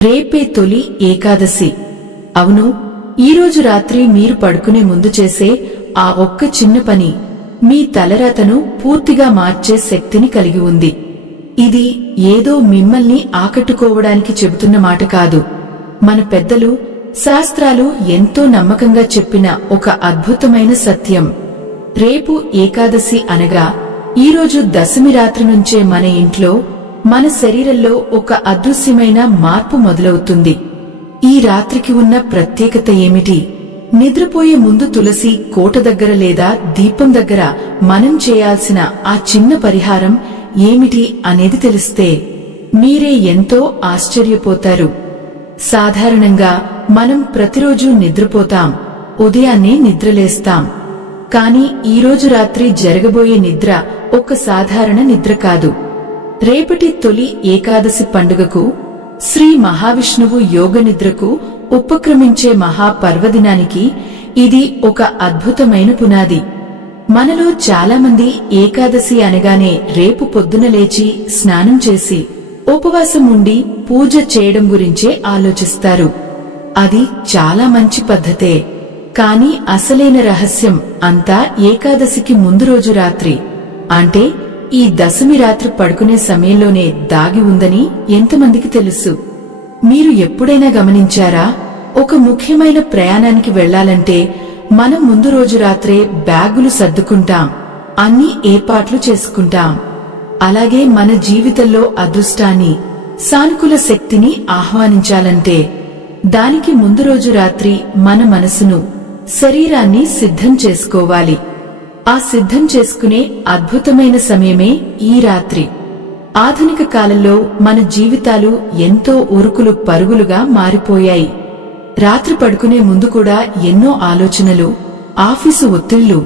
రేపే తొలి ఏకాదశి. అవును, ఈరోజు రాత్రి మీరు పడుకునే ముందు చేసే ఆ ఒక్క చిన్న పని మీ తలరాతను పూర్తిగా మార్చే శక్తిని కలిగి ఉంది. ఇది ఏదో మిమ్మల్ని ఆకట్టుకోవడానికి చెబుతున్న మాట కాదు. మన పెద్దలు, శాస్త్రాలు ఎంతో నమ్మకంగా చెప్పిన ఒక అద్భుతమైన సత్యం. రేపు ఏకాదశి అనగా ఈరోజు దశమి రాత్రి నుంచే మన ఇంట్లో, మన శరీరంలో ఒక అదృశ్యమైన మార్పు మొదలవుతుంది. ఈ రాత్రికి ఉన్న ప్రత్యేకత ఏమిటి? నిద్రపోయే ముందు తులసి కోట దగ్గర లేదా దీపం దగ్గర మనం చేయాల్సిన ఆ చిన్న పరిహారం ఏమిటి అనేది తెలిస్తే మీరే ఎంతో ఆశ్చర్యపోతారు. సాధారణంగా మనం ప్రతిరోజు నిద్రపోతాం, ఉదయాన్నే నిద్రలేస్తాం. కాని ఈరోజు రాత్రి జరగబోయే నిద్ర ఒక సాధారణ నిద్ర కాదు. రేపటి తొలి ఏకాదశి పండుగకు, శ్రీ మహావిష్ణువు యోగ నిద్రకు ఉపక్రమించే మహాపర్వదినానికి ఇది ఒక అద్భుతమైన పునాది. మనలో చాలామంది ఏకాదశి అనగానే రేపు పొద్దున లేచి స్నానం చేసి ఉపవాసం ఉండి పూజ చేయడం గురించే ఆలోచిస్తారు. అది చాలా మంచి పద్ధతే. కాని అసలైన రహస్యం అంతా ఏకాదశికి ముందు రోజు రాత్రి, అంటే ఈ దశమి రాత్రి పడుకునే సమయంలోనే దాగి ఉందని ఎంతమందికి తెలుసు? మీరు ఎప్పుడైనా గమనించారా? ఒక ముఖ్యమైన ప్రయాణానికి వెళ్లాలంటే మనం ముందు రోజు రాత్రే బ్యాగులు సర్దుకుంటాం, అన్ని ఏర్పాట్లు చేసుకుంటాం. అలాగే మన జీవితంలో అదృష్టాన్ని, సానుకూల శక్తిని ఆహ్వానించాలంటే దానికి ముందు రోజు రాత్రి మన మనసును, శరీరాన్ని సిద్ధం చేసుకోవాలి. ఆ సిద్ధం చేసుకునే అద్భుతమైన సమయమే ఈ రాత్రి. ఆధునిక కాలంలో మన జీవితాలు ఎంతో ఉరుకులు పరుగులుగా మారిపోయాయి. రాత్రి పడుకునే ముందు కూడా ఎన్నో ఆలోచనలు, ఆఫీసు ఒత్తిళ్లు,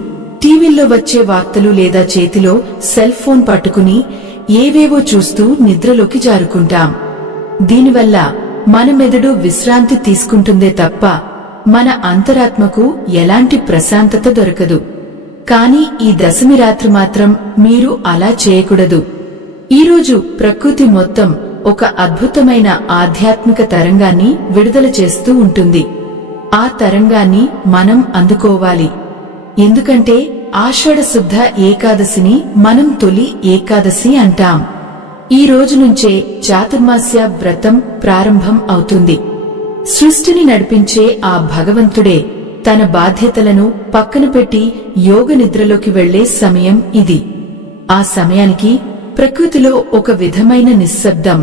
టీవీల్లో వచ్చే వార్తలు లేదా చేతిలో సెల్ ఫోన్ పట్టుకుని ఏవేవో చూస్తూ నిద్రలోకి జారుకుంటాం. దీనివల్ల మన మెదడు విశ్రాంతి తీసుకుంటుందే తప్ప మన అంతరాత్మకు ఎలాంటి ప్రశాంతత దొరకదు. కాని ఈ దశమి రాత్రి మాత్రం మీరు అలా చేయకూడదు. ఈరోజు ప్రకృతి మొత్తం ఒక అద్భుతమైన ఆధ్యాత్మిక తరంగాన్ని విడుదల చేస్తూ ఉంటుంది. ఆ తరంగాన్ని మనం అందుకోవాలి. ఎందుకంటే ఆషాఢ శుద్ధ ఏకాదశిని మనం తొలి ఏకాదశి అంటాం. ఈ రోజు నుంచే చాతుర్మాస్య వ్రతం ప్రారంభం అవుతుంది. సృష్టిని నడిపించే ఆ భగవంతుడే తన బాధ్యతలను పక్కన పెట్టి యోగ నిద్రలోకి వెళ్లే సమయం ఇది. ఆ సమయానికి ప్రకృతిలో ఒక విధమైన నిశ్శబ్దం,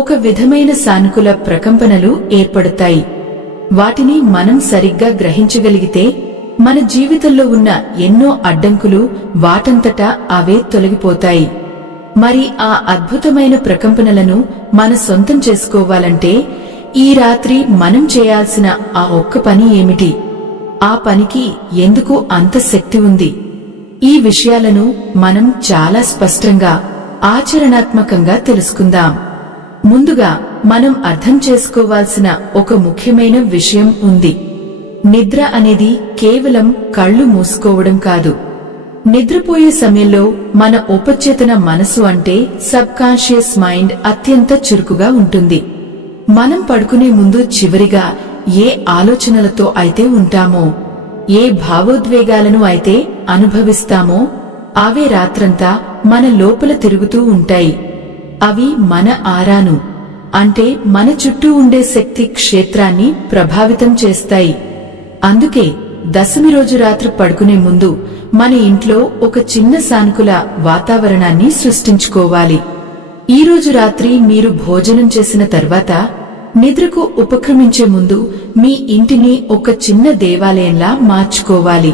ఒక విధమైన సానుకూల ప్రకంపనలు ఏర్పడతాయి. వాటిని మనం సరిగ్గా గ్రహించగలిగితే మన జీవితంలో ఉన్న ఎన్నో అడ్డంకులు వాటంతటా అవే తొలగిపోతాయి. మరి ఆ అద్భుతమైన ప్రకంపనలను మన సొంతం చేసుకోవాలంటే ఈ రాత్రి మనం చేయాల్సిన ఆ ఒక్క పని ఏమిటి? ఆ పనికి ఎందుకు అంత శక్తి ఉంది? ఈ విషయాలను మనం చాలా స్పష్టంగా, ఆచరణాత్మకంగా తెలుసుకుందాం. ముందుగా మనం అర్థం చేసుకోవాల్సిన ఒక ముఖ్యమైన విషయం ఉంది. నిద్ర అనేది కేవలం కళ్ళు మూసుకోవడం కాదు. నిద్రపోయే సమయంలో మన ఉపచేతన మనసు అంటే సబ్ కాన్షియస్ మైండ్ అత్యంత చురుకుగా ఉంటుంది. మనం పడుకునే ముందు చివరిగా ఏ ఆలోచనలతో అయితే ఉంటామో, ఏ భావోద్వేగాలను అయితే అనుభవిస్తామో అవే రాత్రంతా మన లోపల తిరుగుతూ ఉంటాయి. అవి మన ఆరాను, అంటే మన చుట్టూ ఉండే శక్తి క్షేత్రాన్ని ప్రభావితం చేస్తాయి. అందుకే దశమి రోజు రాత్రి పడుకునే ముందు మన ఇంట్లో ఒక చిన్న సానుకూల వాతావరణాన్ని సృష్టించుకోవాలి. ఈ రోజు రాత్రి మీరు భోజనం చేసిన తర్వాత నిద్రకు ఉపక్రమించే ముందు మీ ఇంటిని ఒక చిన్న దేవాలయంలా మార్చుకోవాలి.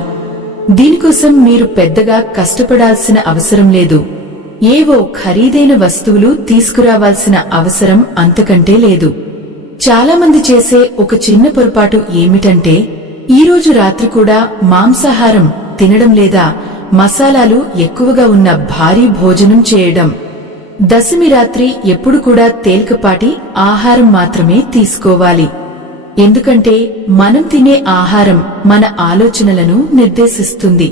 దీనికోసం మీరు పెద్దగా కష్టపడాల్సిన అవసరం లేదు. ఏవో ఖరీదైన వస్తువులు తీసుకురావాల్సిన అవసరం అంతకంటే లేదు. చాలామంది చేసే ఒక చిన్న పొరపాటు ఏమిటంటే ఈరోజు రాత్రి కూడా మాంసాహారం తినడం లేదా మసాలాలు ఎక్కువగా ఉన్న భారీ భోజనం చేయడం. దశమి రాత్రి ఎప్పుడు కూడా తేలికపాటి ఆహారం మాత్రమే తీసుకోవాలి. ఎందుకంటే మనం తినే ఆహారం మన ఆలోచనలను నిర్దేశిస్తుంది.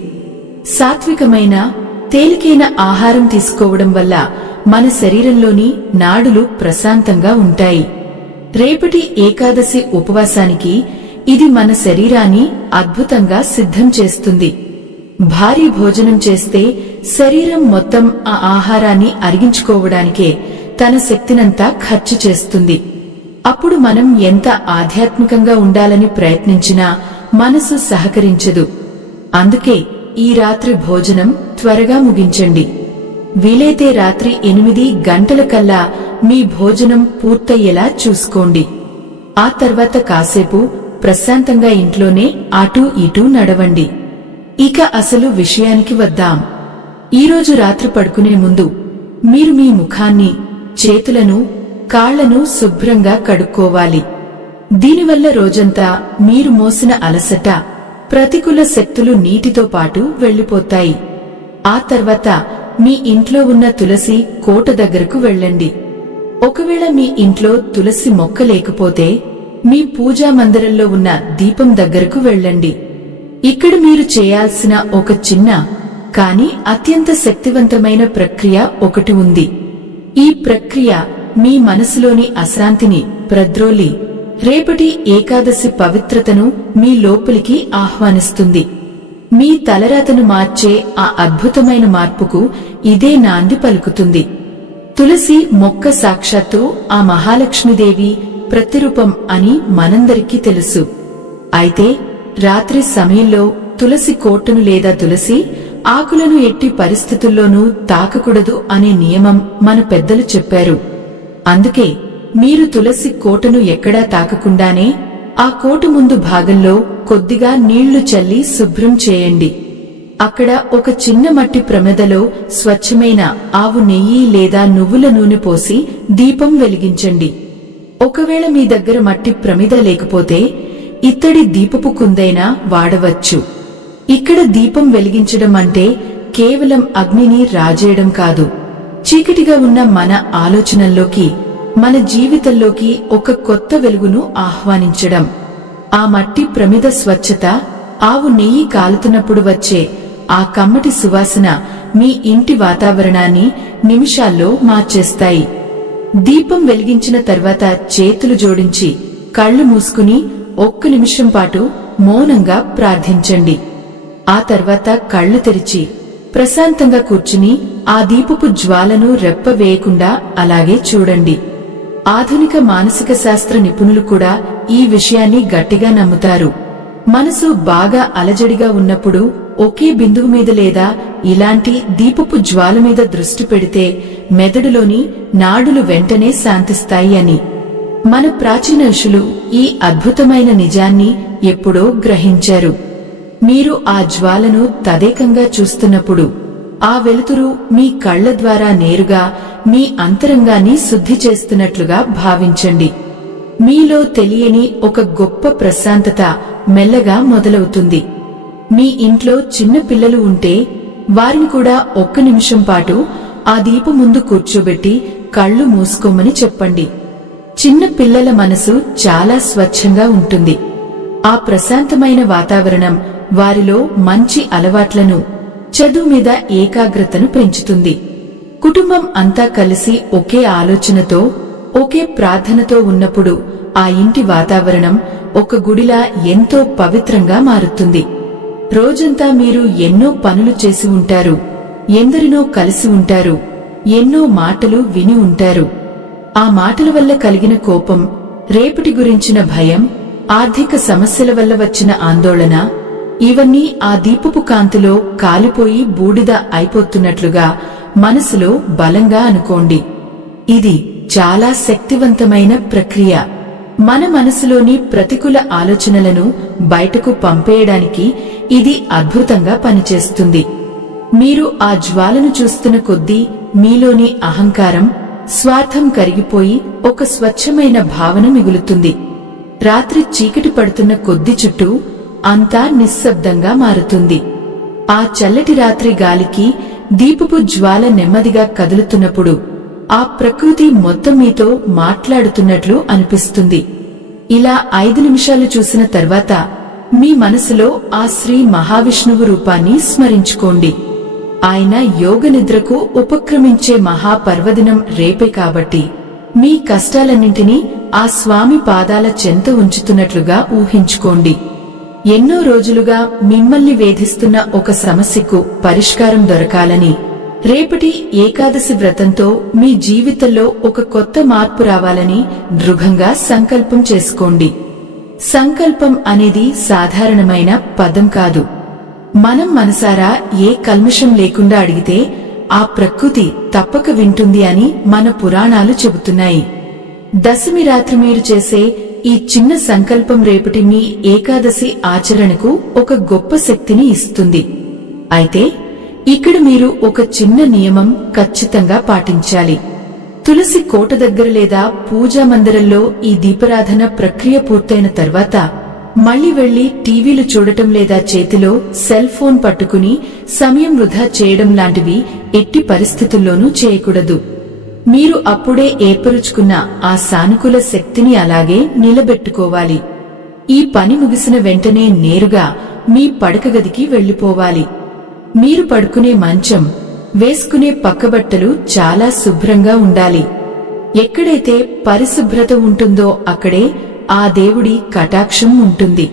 సాత్వికమైన, తేలికైన ఆహారం తీసుకోవడం వల్ల మన శరీరంలోని నాడులు ప్రశాంతంగా ఉంటాయి. రేపటి ఏకాదశి ఉపవాసానికి ఇది మన శరీరాన్ని అద్భుతంగా సిద్ధం చేస్తుంది. భారీ భోజనం చేస్తే శరీరం మొత్తం ఆ ఆహారాన్ని అరిగించుకోవడానికే తన శక్తినంతా ఖర్చు చేస్తుంది. అప్పుడు మనం ఎంత ఆధ్యాత్మికంగా ఉండాలని ప్రయత్నించినా మనసు సహకరించదు. అందుకే ఈ రాత్రి భోజనం త్వరగా ముగించండి. వీలైతే రాత్రి 8 గంటలకల్లా మీ భోజనం పూర్తయ్యేలా చూసుకోండి. ఆ తర్వాత కాసేపు ప్రశాంతంగా ఇంట్లోనే అటూ ఇటూ నడవండి. ఇక అసలు విషయానికి వద్దాం. ఈరోజు రాత్రి పడుకునే ముందు మీరు మీ ముఖాన్ని, చేతులను, కాళ్లను శుభ్రంగా కడుక్కోవాలి. దీనివల్ల రోజంతా మీరు మోసిన అలసట, ప్రతికూల శక్తులు నీటితో పాటు వెళ్లిపోతాయి. ఆ తర్వాత మీ ఇంట్లో ఉన్న తులసి కోట దగ్గరకు వెళ్ళండి. ఒకవేళ మీ ఇంట్లో తులసి మొక్క లేకపోతే మీ పూజా మందిరంలో ఉన్న దీపం దగ్గరకు వెళ్ళండి. ఇక్కడ మీరు చేయాల్సిన ఒక చిన్న కానీ అత్యంత శక్తివంతమైన ప్రక్రియ ఒకటి ఉంది. ఈ ప్రక్రియ మీ మనసులోని అశాంతిని ప్రద్రోలి రేపటి ఏకాదశి పవిత్రతను మీ లోపలికి ఆహ్వానిస్తుంది. మీ తలరాతను మార్చే ఆ అద్భుతమైన మార్పుకు ఇదే నాంది పలుకుతుంది. తులసి మొక్క సాక్షాత్తు ఆ మహాలక్ష్మీదేవి ప్రతిరూపం అని మనందరికీ తెలుసు. అయితే రాత్రి సమయంలో తులసి కోటను లేదా తులసి ఆకులను ఎట్టి పరిస్థితుల్లోనూ తాకకూడదు అనే నియమం మన పెద్దలు చెప్పారు. అందుకే మీరు తులసి కోటను ఎక్కడా తాకకుండానే ఆ కోట ముందు భాగంలో కొద్దిగా నీళ్లు చల్లి శుభ్రం చేయండి. అక్కడ ఒక చిన్న మట్టి ప్రమిదలో స్వచ్ఛమైన ఆవు నెయ్యి లేదా నువ్వుల నూనె పోసి దీపం వెలిగించండి. ఒకవేళ మీ దగ్గర మట్టి ప్రమిద లేకపోతే ఇత్తడి దీపపు కుందైనా వాడవచ్చు. ఇక్కడ దీపం వెలిగించడం అంటే కేవలం అగ్నిని రాజేయడం కాదు, చీకటిగా ఉన్న మన ఆలోచనల్లోకి, మన జీవితంలోకి ఒక కొత్త వెలుగును ఆహ్వానించడం. ఆ మట్టి ప్రమిద స్వచ్ఛత, ఆవు నెయ్యి కాలుతున్నప్పుడు వచ్చే ఆ కమ్మటి సువాసన మీ ఇంటి వాతావరణాన్ని నిమిషాల్లో మార్చేస్తాయి. దీపం వెలిగించిన తర్వాత చేతులు జోడించి కళ్లు మూసుకుని 1 నిమిషం పాటు మౌనంగా ప్రార్థించండి. ఆ తర్వాత కళ్లు తెరిచి ప్రశాంతంగా కూర్చుని ఆ దీపపు జ్వాలను రెప్ప వేయకుండా అలాగే చూడండి. ఆధునిక మానసిక శాస్త్ర నిపుణులు కూడా ఈ విషయాన్ని గట్టిగా నమ్ముతారు. మనసు బాగా అలజడిగా ఉన్నప్పుడు ఒకే బిందువు మీద లేదా ఇలాంటి దీపపు జ్వాల మీద దృష్టి పెడితే మెదడులోని నాడులు వెంటనే శాంతిస్తాయి అని. మన ప్రాచీన ఋషులు ఈ అద్భుతమైన నిజాన్ని ఎప్పుడో గ్రహించారు. మీరు ఆ జ్వాలను తదేకంగా చూస్తున్నప్పుడు ఆ వెలుతురు మీ కళ్ల ద్వారా నేరుగా మీ అంతరంగాన్ని శుద్ధి చేస్తున్నట్లుగా భావించండి. మీలో తెలియని ఒక గొప్ప ప్రశాంతత మెల్లగా మొదలవుతుంది. మీ ఇంట్లో చిన్న పిల్లలు ఉంటే వారిని కూడా 1 నిమిషం పాటు ఆ దీపం ముందు కూర్చోబెట్టి కళ్లు మూసుకోమని చెప్పండి. చిన్న పిల్లల మనసు చాలా స్వచ్ఛంగా ఉంటుంది. ఆ ప్రశాంతమైన వాతావరణం వారిలో మంచి అలవాట్లను, చదువు మీద ఏకాగ్రతను పెంచుతుంది. కుటుంబం అంతా కలిసి ఒకే ఆలోచనతో, ఒకే ప్రార్థనతో ఉన్నప్పుడు ఆ ఇంటి వాతావరణం ఒక గుడిలా ఎంతో పవిత్రంగా మారుతుంది. రోజంతా మీరు ఎన్నో పనులు చేసి ఉంటారు, ఎందరినో కలిసి ఉంటారు, ఎన్నో మాటలు విని ఉంటారు. ఆ మాటల వల్ల కలిగిన కోపం, రేపటి గురించిన భయం, ఆర్థిక సమస్యల వల్ల వచ్చిన ఆందోళన, ఇవన్నీ ఆ దీపపు కాంతిలో కాలిపోయి బూడిద అయిపోతున్నట్లుగా మనసులో బలంగా అనుకోండి. ఇది చాలా శక్తివంతమైన ప్రక్రియ. మన మనసులోని ప్రతికూల ఆలోచనలను బయటకు పంపేయడానికి ఇది అద్భుతంగా పనిచేస్తుంది. మీరు ఆ జ్వాలను చూస్తున్న కొద్దీ మీలోని అహంకారం, స్వార్థం కరిగిపోయి ఒక స్వచ్ఛమైన భావన మిగులుతుంది. రాత్రి చీకటి పడుతున్న కొద్ది చుట్టూ అంతా నిశ్శబ్దంగా మారుతుంది. ఆ చల్లటి రాత్రి గాలికి దీపపు జ్వాల నెమ్మదిగా కదులుతున్నప్పుడు ఆ ప్రకృతి మొత్తం మీతో మాట్లాడుతున్నట్లు అనిపిస్తుంది. ఇలా 5 నిమిషాలు చూసిన తర్వాత మీ మనసులో ఆ శ్రీ మహావిష్ణువు రూపాన్ని స్మరించుకోండి. ఆయన యోగ నిద్రకు ఉపక్రమించే మహాపర్వదినం రేపే కాబట్టి మీ కష్టాలన్నింటినీ ఆ స్వామి పాదాల చెంత ఉంచుతున్నట్లుగా ఊహించుకోండి. ఎన్నో రోజులుగా మిమ్మల్ని వేధిస్తున్న ఒక సమస్యకు పరిష్కారం దొరకాలని, రేపటి ఏకాదశి వ్రతంతో మీ జీవితంలో ఒక కొత్త మార్పు రావాలని దృఢంగా సంకల్పం చేసుకోండి. సంకల్పం అనేది సాధారణమైన పదం కాదు. మనం మనసారా ఏ కల్మషం లేకుండా అడిగితే ఆ ప్రకృతి తప్పక వింటుంది అని మన పురాణాలు చెబుతున్నాయి. దశమి రాత్రి మీరు చేసే ఈ చిన్న సంకల్పం రేపటి మీ ఏకాదశి ఆచరణకు ఒక గొప్ప శక్తిని ఇస్తుంది. అయితే ఇక్కడ మీరు ఒక చిన్న నియమం ఖచ్చితంగా పాటించాలి. తులసి కోట దగ్గర లేదా పూజా మందిరంలో ఈ దీపారాధన ప్రక్రియ పూర్తయిన తర్వాత మళ్లీ వెళ్లి టీవీలు చూడటం లేదా చేతిలో సెల్ ఫోన్ పట్టుకుని సమయం వృధా చేయడం లాంటివి ఎట్టి పరిస్థితుల్లోనూ చేయకూడదు. మీరు అప్పుడే ఏర్పరుచుకున్న ఆ సానుకూల శక్తిని అలాగే నిలబెట్టుకోవాలి. ఈ పని ముగిసిన వెంటనే నేరుగా మీ పడక గదికి వెళ్లిపోవాలి. మీరు పడుకునే మంచం, వేసుకునే పక్కబట్టలు చాలా శుభ్రంగా ఉండాలి. ఎక్కడైతే పరిశుభ్రత ఉంటుందో అక్కడే ఆ దేవుడి కటాక్షం ఉంటుంది.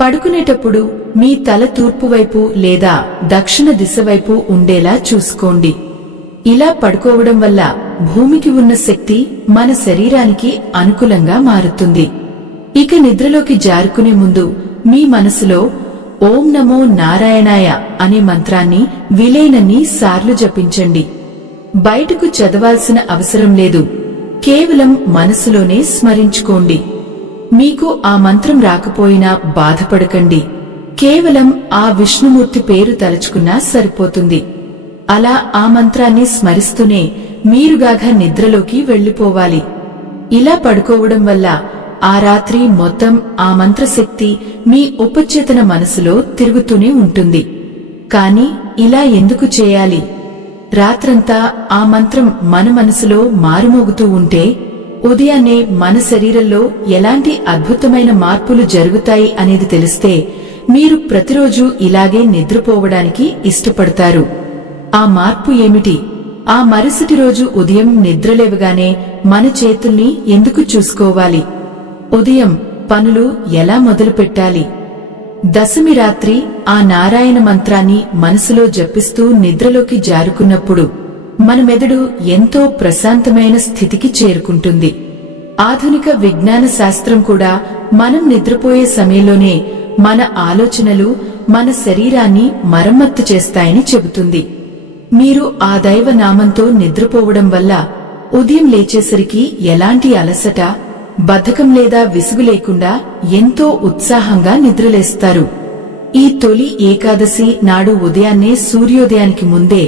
పడుకునేటప్పుడు మీ తల తూర్పు వైపు లేదా దక్షిణ దిశ వైపు ఉండేలా చూసుకోండి. ఇలా పడుకోవడం వల్ల భూమికి ఉన్న శక్తి మన శరీరానికి అనుకూలంగా మారుతుంది. ఇక నిద్రలోకి జారుకునే ముందు మీ మనసులో ఓం నమో నారాయణాయ అనే మంత్రాన్ని వీలైనన్ని సార్లు జపించండి. బయటకు చదవాల్సిన అవసరం లేదు. కేవలం మనసులోనే స్మరించుకోండి. మీకు ఆ మంత్రం రాకపోయినా బాధపడకండి. కేవలం ఆ విష్ణుమూర్తి పేరు తలుచుకున్నా సరిపోతుంది. అలా ఆ మంత్రాన్ని స్మరిస్తూనే మీరుగాగా నిద్రలోకి వెళ్లిపోవాలి. ఇలా పడుకోవడం వల్ల ఆ రాత్రి మొత్తం ఆ మంత్రశక్తి మీ ఉపచేతన మనసులో తిరుగుతూనే ఉంటుంది. కాని ఇలా ఎందుకు చేయాలి? రాత్రంతా ఆ మంత్రం మన మనసులో మారుమోగుతూ ఉంటే ఉదయాన్నే మన శరీరంలో ఎలాంటి అద్భుతమైన మార్పులు జరుగుతాయి అనేది తెలిస్తే మీరు ప్రతిరోజు ఇలాగే నిద్రపోవడానికి ఇష్టపడతారు. ఆ మార్పు ఏమిటి? ఆ మరుసటి రోజు ఉదయం నిద్రలేవగానే మన చేతుల్ని ఎందుకు చూసుకోవాలి? ఉదయం పనులు ఎలా మొదలు పెట్టాలి? దశమి రాత్రి ఆ నారాయణ మంత్రాన్ని మనసులో జపిస్తూ నిద్రలోకి జారుకున్నప్పుడు మన మెదడు ఎంతో ప్రశాంతమైన స్థితికి చేరుకుంటుంది. ఆధునిక విజ్ఞాన శాస్త్రం కూడా మనం నిద్రపోయే సమయంలోనే మన ఆలోచనలు మన శరీరాన్ని మరమ్మత్తు చేస్తాయని చెబుతుంది. మీరు ఆ దైవ నామంతో నిద్రపోవడం వల్ల ఉదయం లేచేసరికి ఎలాంటి అలసట, బద్ధకం లేదా విసుగు లేకుండా ఎంతో ఉత్సాహంగా నిద్రలేస్తారు. ఈ తొలి ఏకాదశి నాడు ఉదయాన్నే సూర్యోదయానికి ముందే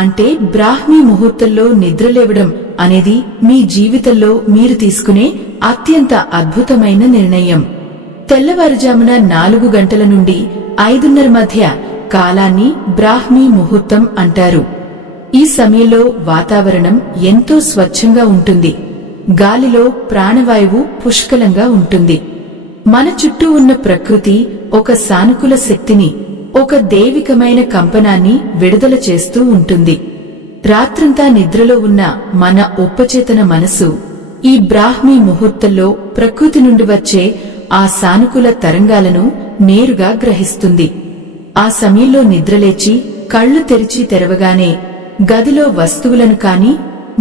అంటే బ్రాహ్మీ ముహూర్తంలో నిద్రలేవడం అనేది మీ జీవితంలో మీరు తీసుకునే అత్యంత అద్భుతమైన నిర్ణయం. తెల్లవారుజామున 4 గంటల నుండి 5:30 మధ్య కాలాన్ని బ్రాహ్మీ ముహూర్తం అంటారు. ఈ సమయంలో వాతావరణం ఎంతో స్వచ్ఛంగా ఉంటుంది. గాలిలో ప్రాణవాయువు పుష్కలంగా ఉంటుంది. మన చుట్టూ ఉన్న ప్రకృతి ఒక సానుకూల శక్తిని, ఒక దైవికమైన కంపనాన్ని విడుదల చేస్తూ ఉంటుంది. రాత్రంతా నిద్రలో ఉన్న మన ఉపచేతన మనసు ఈ బ్రాహ్మీ ముహూర్తంలో ప్రకృతి నుండి వచ్చే ఆ సానుకూల తరంగాలను నేరుగా గ్రహిస్తుంది. ఆ సమయంలో నిద్రలేచి కళ్లు తెరిచి తెరవగానే గదిలో వస్తువులను కాని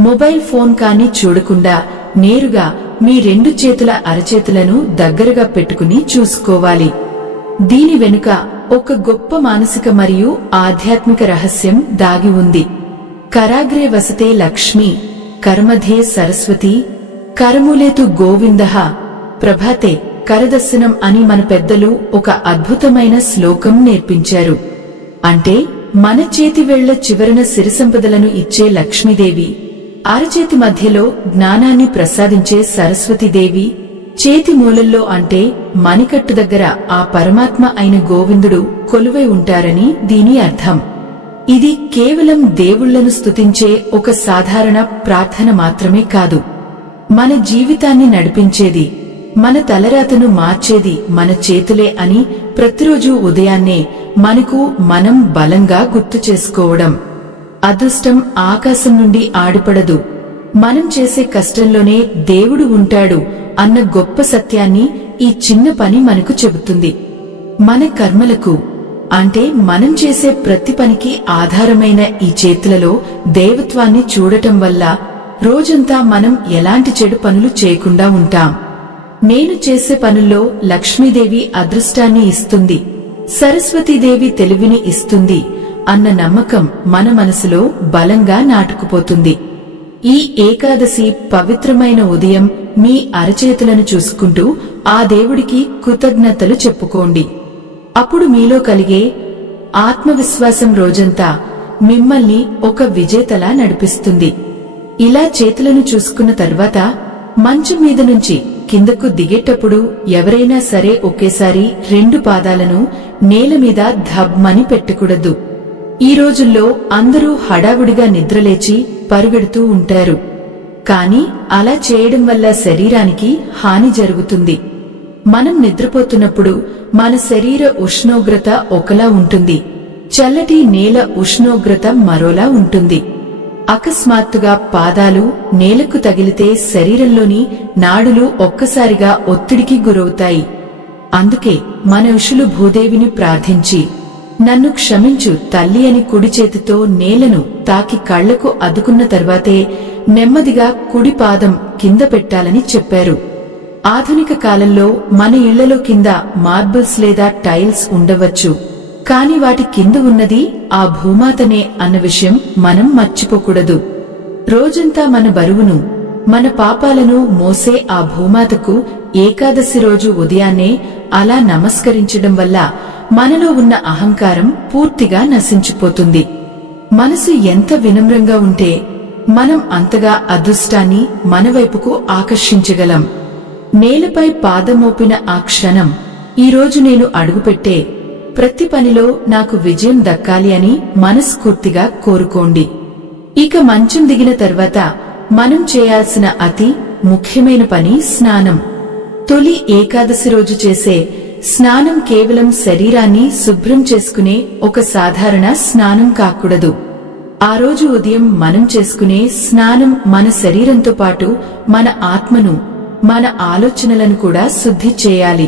మొబైల్ ఫోన్ కాని చూడకుండా నేరుగా మీ 2 చేతుల అరచేతులను దగ్గరగా పెట్టుకుని చూసుకోవాలి. దీని వెనుక ఒక గొప్ప మానసిక మరియు ఆధ్యాత్మిక రహస్యం దాగి ఉంది. కరాగ్రే వసతే లక్ష్మి, కర్మధే సరస్వతి, కరమూలేతు గోవిందః, ప్రభాతే కరదర్శనం అని మన పెద్దలు ఒక అద్భుతమైన శ్లోకం నేర్పించారు. అంటే మన చేతి వేళ్ల చివరన సిరిసంపదలను ఇచ్చే లక్ష్మీదేవి, అరచేతి మధ్యలో జ్ఞానాన్ని ప్రసాదించే సరస్వతీదేవి, చేతి మూలల్లో అంటే మణికట్టు దగ్గర ఆ పరమాత్మ అయిన గోవిందుడు కొలువై ఉంటారని దీని అర్థం. ఇది కేవలం దేవుళ్లను స్తుతించే ఒక సాధారణ ప్రార్థన మాత్రమే కాదు. మన జీవితాన్ని నడిపించేది, మన తలరాతను మార్చేది మన చేతులే అని ప్రతిరోజు ఉదయాన్నే మనకు మనం బలంగా గుర్తు చేసుకోవడం. అదృష్టం ఆకాశం నుండి ఆడిపడదు, మనం చేసే కష్టంలోనే దేవుడు ఉంటాడు అన్న గొప్ప సత్యాన్ని ఈ చిన్న పని మనకు చెబుతుంది. మన కర్మలకు అంటే మనం చేసే ప్రతి పనికి ఆధారమైన ఈ చేతులలో దేవత్వాన్ని చూడటం వల్ల రోజంతా మనం ఎలాంటి చెడు పనులు చేయకుండా ఉంటాం. నేను చేసే పనుల్లో లక్ష్మీదేవి అదృష్టాన్ని ఇస్తుంది, సరస్వతీదేవి తెలివిని ఇస్తుంది అన్న నమ్మకం మన మనసులో బలంగా నాటుకుపోతుంది. ఈ ఏకాదశి పవిత్రమైన ఉదయం మీ అరచేతులను చూసుకుంటూ ఆ దేవుడికి కృతజ్ఞతలు చెప్పుకోండి. అప్పుడు మీలో కలిగే ఆత్మవిశ్వాసం రోజంతా మిమ్మల్ని ఒక విజేతలా నడిపిస్తుంది. ఇలా చేతులను చూసుకున్న తర్వాత మంచం మీద నుంచి కిందకు దిగేటప్పుడు ఎవరైనా సరే ఒకేసారి 2 పాదాలను నేల మీద ధబ్మని పెట్టకూడదు. ఈ రోజుల్లో అందరూ హడావుడిగా నిద్రలేచి పరుగెడుతూ ఉంటారు. కాని అలా చేయడం వల్ల శరీరానికి హాని జరుగుతుంది. మనం నిద్రపోతున్నప్పుడు మన శరీర ఉష్ణోగ్రత ఒకలా ఉంటుంది, చల్లటి నేల ఉష్ణోగ్రత మరోలా ఉంటుంది. అకస్మాత్తుగా పాదాలు నేలకు తగిలితే శరీరంలోని నాడులు ఒక్కసారిగా ఒత్తిడికి గురవుతాయి. అందుకే మన ఋషులు భూదేవిని ప్రార్థించి, నన్ను క్షమించు తల్లి అని కుడి చేతితో నేలను తాకి కళ్లకు అద్దుకున్న తర్వాతే నెమ్మదిగా కుడి పాదం కింద పెట్టాలని చెప్పారు. ఆధునిక కాలంలో మన ఇళ్లలో కింద మార్బుల్స్ లేదా టైల్స్ ఉండవచ్చు, కాని వాటి కింద ఉన్నది ఆ భూమాతనే అన్న విషయం మనం మర్చిపోకూడదు. రోజంతా మన బరువును, మన పాపాలను మోసే ఆ భూమాతకు ఏకాదశి రోజు ఉదయాన్నే అలా నమస్కరించడం వల్ల మనలో ఉన్న అహంకారం పూర్తిగా నశించిపోతుంది. మనసు ఎంత వినమ్రంగా ఉంటే మనం అంతగా అదృష్టాన్ని మనవైపుకు ఆకర్షించగలం. నేలపై పాదమోపిన ఆ క్షణం, ఈరోజు నేను అడుగుపెట్టే ప్రతి పనిలో నాకు విజయం దక్కాలి అని మనస్ఫూర్తిగా కోరుకోండి. ఇక మంచం దిగిన తర్వాత మనం చేయాల్సిన అతి ముఖ్యమైన పని స్నానం. తొలి ఏకాదశి రోజు చేసే స్నానం కేవలం శరీరాన్ని శుభ్రం చేసుకునే ఒక సాధారణ స్నానం కాకూడదు. ఆ రోజు ఉదయం మనం చేసుకునే స్నానం మన శరీరంతో పాటు మన ఆత్మను, మన ఆలోచనలను కూడా శుద్ధి చేయాలి.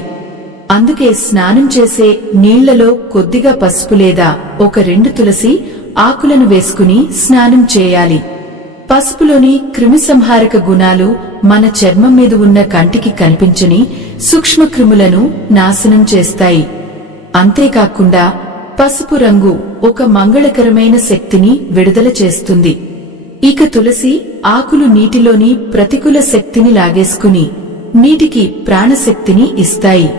అందుకే స్నానం చేసే నీళ్లలో కొద్దిగా పసుపు లేదా ఒక 2 తులసి ఆకులను వేసుకుని స్నానం చేయాలి. పసుపులోని క్రిమిసంహారక గుణాలు మన చర్మం మీద ఉన్న కంటికి కనిపించని సూక్ష్మక్రిములను నాశనం చేస్తాయి. అంతేకాకుండా పసుపు రంగు ఒక మంగళకరమైన శక్తిని విడుదల చేస్తుంది. ఇక తులసి ఆకులు నీటిలోని ప్రతికూల శక్తిని లాగేసుకుని నీటికి ప్రాణశక్తిని ఇస్తాయి.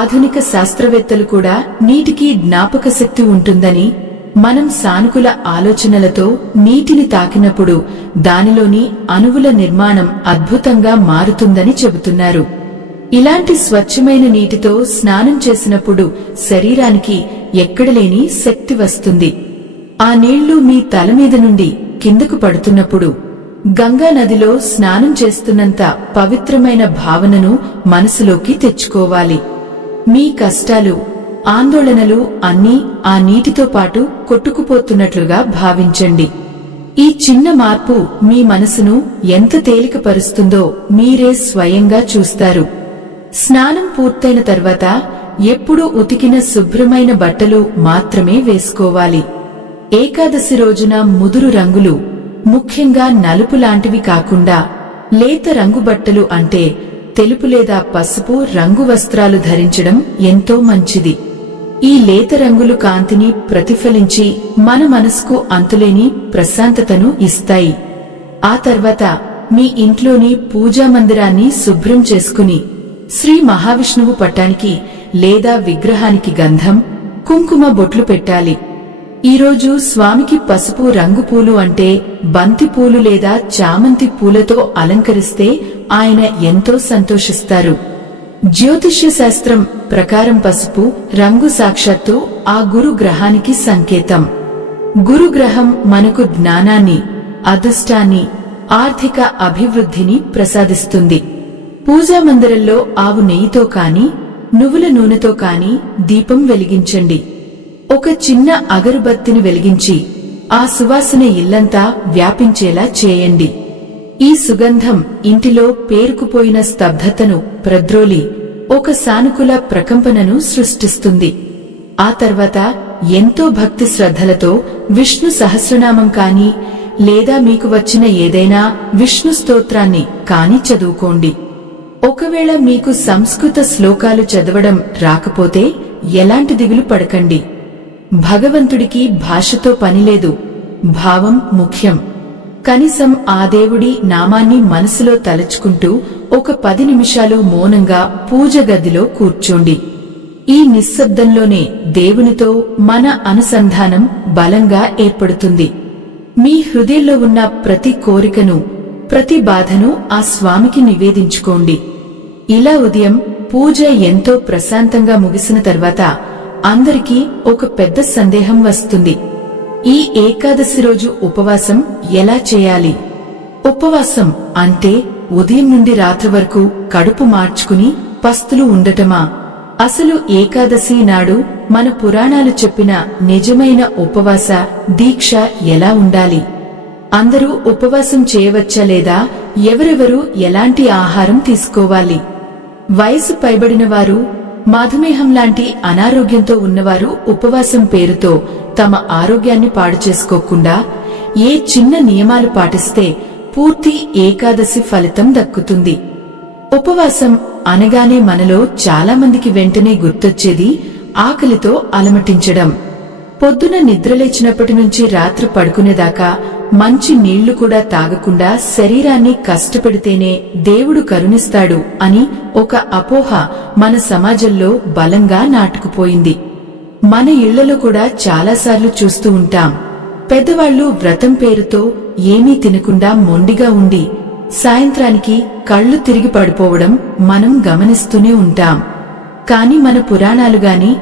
ఆధునిక శాస్త్రవేత్తలు కూడా నీటికి జ్ఞాపక శక్తి ఉంటుందని, మనం సానుకూల ఆలోచనలతో నీటిని తాకినప్పుడు దానిలోని అణువుల నిర్మాణం అద్భుతంగా మారుతుందని చెబుతున్నారు. ఇలాంటి స్వచ్ఛమైన నీటితో స్నానం చేసినప్పుడు శరీరానికి ఎక్కడలేని శక్తి వస్తుంది. ఆ నీళ్లు మీ తల మీద నుండి కిందకు పడుతున్నప్పుడు గంగా నదిలో స్నానం చేస్తున్నంత పవిత్రమైన భావనను మనసులోకి తెచ్చుకోవాలి. మీ కష్టాలు, ఆందోళనలు అన్నీ ఆ నీటితో పాటు కొట్టుకుపోతున్నట్లుగా భావించండి. ఈ చిన్న మార్పు మీ మనసును ఎంత తేలికపరుస్తుందో మీరే స్వయంగా చూస్తారు. స్నానం పూర్తయిన తర్వాత ఎప్పుడూ ఉతికిన శుభ్రమైన బట్టలు మాత్రమే వేసుకోవాలి. ఏకాదశి రోజున ముదురు రంగులు, ముఖ్యంగా నలుపు లాంటివి కాకుండా లేత రంగు బట్టలు అంటే తెలుపు లేదా పసుపు రంగు వస్త్రాలు ధరించడం ఎంతో మంచిది. ఈ లేత రంగులు కాంతిని ప్రతిఫలించి మన మనసుకు అంతులేని ప్రశాంతతను ఇస్తాయి. ఆ తర్వాత మీ ఇంట్లోని పూజా మందిరాన్ని శుభ్రం చేసుకుని శ్రీ మహావిష్ణువు పటానికి లేదా విగ్రహానికి గంధం, కుంకుమ బొట్లు పెట్టాలి. ఈరోజు స్వామికి పసుపు రంగు పూలు అంటే బంతి పూలు లేదా చామంతి పూలతో అలంకరిస్తే ఆయన ఎంతో సంతోషిస్తారు. జ్యోతిష్య శాస్త్రం ప్రకారం పసుపు రంగు సాక్షాత్తు ఆ గురు గ్రహానికి సంకేతం. గురుగ్రహం మనకు జ్ఞానాన్ని, అదృష్టాన్ని, ఆర్థిక అభివృద్ధిని ప్రసాదిస్తుంది. పూజా మందిరంలో ఆవు నెయ్యితో కాని, నువ్వుల నూనెతో కాని దీపం వెలిగించండి. ఒక చిన్న అగరుబత్తిని వెలిగించి ఆ సువాసన ఇల్లంతా వ్యాపించేలా చేయండి. ఈ సుగంధం ఇంటిలో పేరుకుపోయిన స్తబ్దతను ప్రద్రోలి ఒక సానుకూల ప్రకంపనను సృష్టిస్తుంది. ఆ తర్వాత ఎంతో భక్తి శ్రద్ధలతో విష్ణు సహస్రనామం కాని లేదా మీకు వచ్చిన ఏదైనా విష్ణు స్తోత్రాన్ని కాని చదువుకోండి. ఒకవేళ మీకు సంస్కృత శ్లోకాలు చదవడం రాకపోతే ఎలాంటి దిగులు పడకండి. భగవంతుడికి భాషతో పనిలేదు, భావం ముఖ్యం. కనీసం ఆ దేవుడి నామాన్ని మనసులో తలుచుకుంటూ ఒక 10 నిమిషాలు మౌనంగా పూజ గదిలో కూర్చోండి. ఈ నిశ్శబ్దంలోనే దేవునితో మన అనుసంధానం బలంగా ఏర్పడుతుంది. మీ హృదయంలో ఉన్న ప్రతి కోరికను, ప్రతి బాధను ఆ స్వామికి నివేదించుకోండి. ఇలా ఉదయం పూజ ఎంతో ప్రశాంతంగా ముగిసిన తర్వాత అందరికీ ఒక పెద్ద సందేహం వస్తుంది. ఈ ఏకాదశి రోజు ఉపవాసం ఎలా చేయాలి? ఉపవాసం అంటే ఉదయం నుండి రాత్రి వరకు కడుపు మార్చుకుని పస్తులు ఉండటమా? అసలు ఏకాదశి నాడు మన పురాణాలు చెప్పిన నిజమైన ఉపవాస దీక్ష ఎలా ఉండాలి? అందరూ ఉపవాసం చేయవచ్చా లేదా? ఎవరెవరు ఎలాంటి ఆహారం తీసుకోవాలి? వయసు పైబడిన వారు, మధుమేహం లాంటి అనారోగ్యంతో ఉన్నవారు ఉపవాసం పేరుతో తమ ఆరోగ్యాన్ని పాడు చేసుకోకుండా ఏ చిన్న నియమాలు పాటిస్తే పూర్తి ఏకాదశి ఫలితం దక్కుతుంది. ఉపవాసం అనగానే మనలో చాలా మందికి వెంటనే గుర్తొచ్చేది ఆకలితో అలమటించడం. పొద్దున నిద్రలేచినప్పటి నుంచి రాత్రి పడుకునేదాకా మంచి నీళ్లు కూడా తాగకుండా శరీరాన్ని కష్టపెడితేనే దేవుడు కరుణిస్తాడు అని ఒక అపోహ మన సమాజంలో బలంగా నాటుకుపోయింది. మన ఇళ్లలో కూడా చాలాసార్లు చూస్తూ ఉంటాం. పెద్దవాళ్లు వ్రతం పేరుతో ఏమీ తినకుండా మొండిగా ఉండి సాయంత్రానికి కళ్ళు తిరిగి పడిపోవడం మనం గమనిస్తూనే ఉంటాం. కాని మన పురాణాలు గాని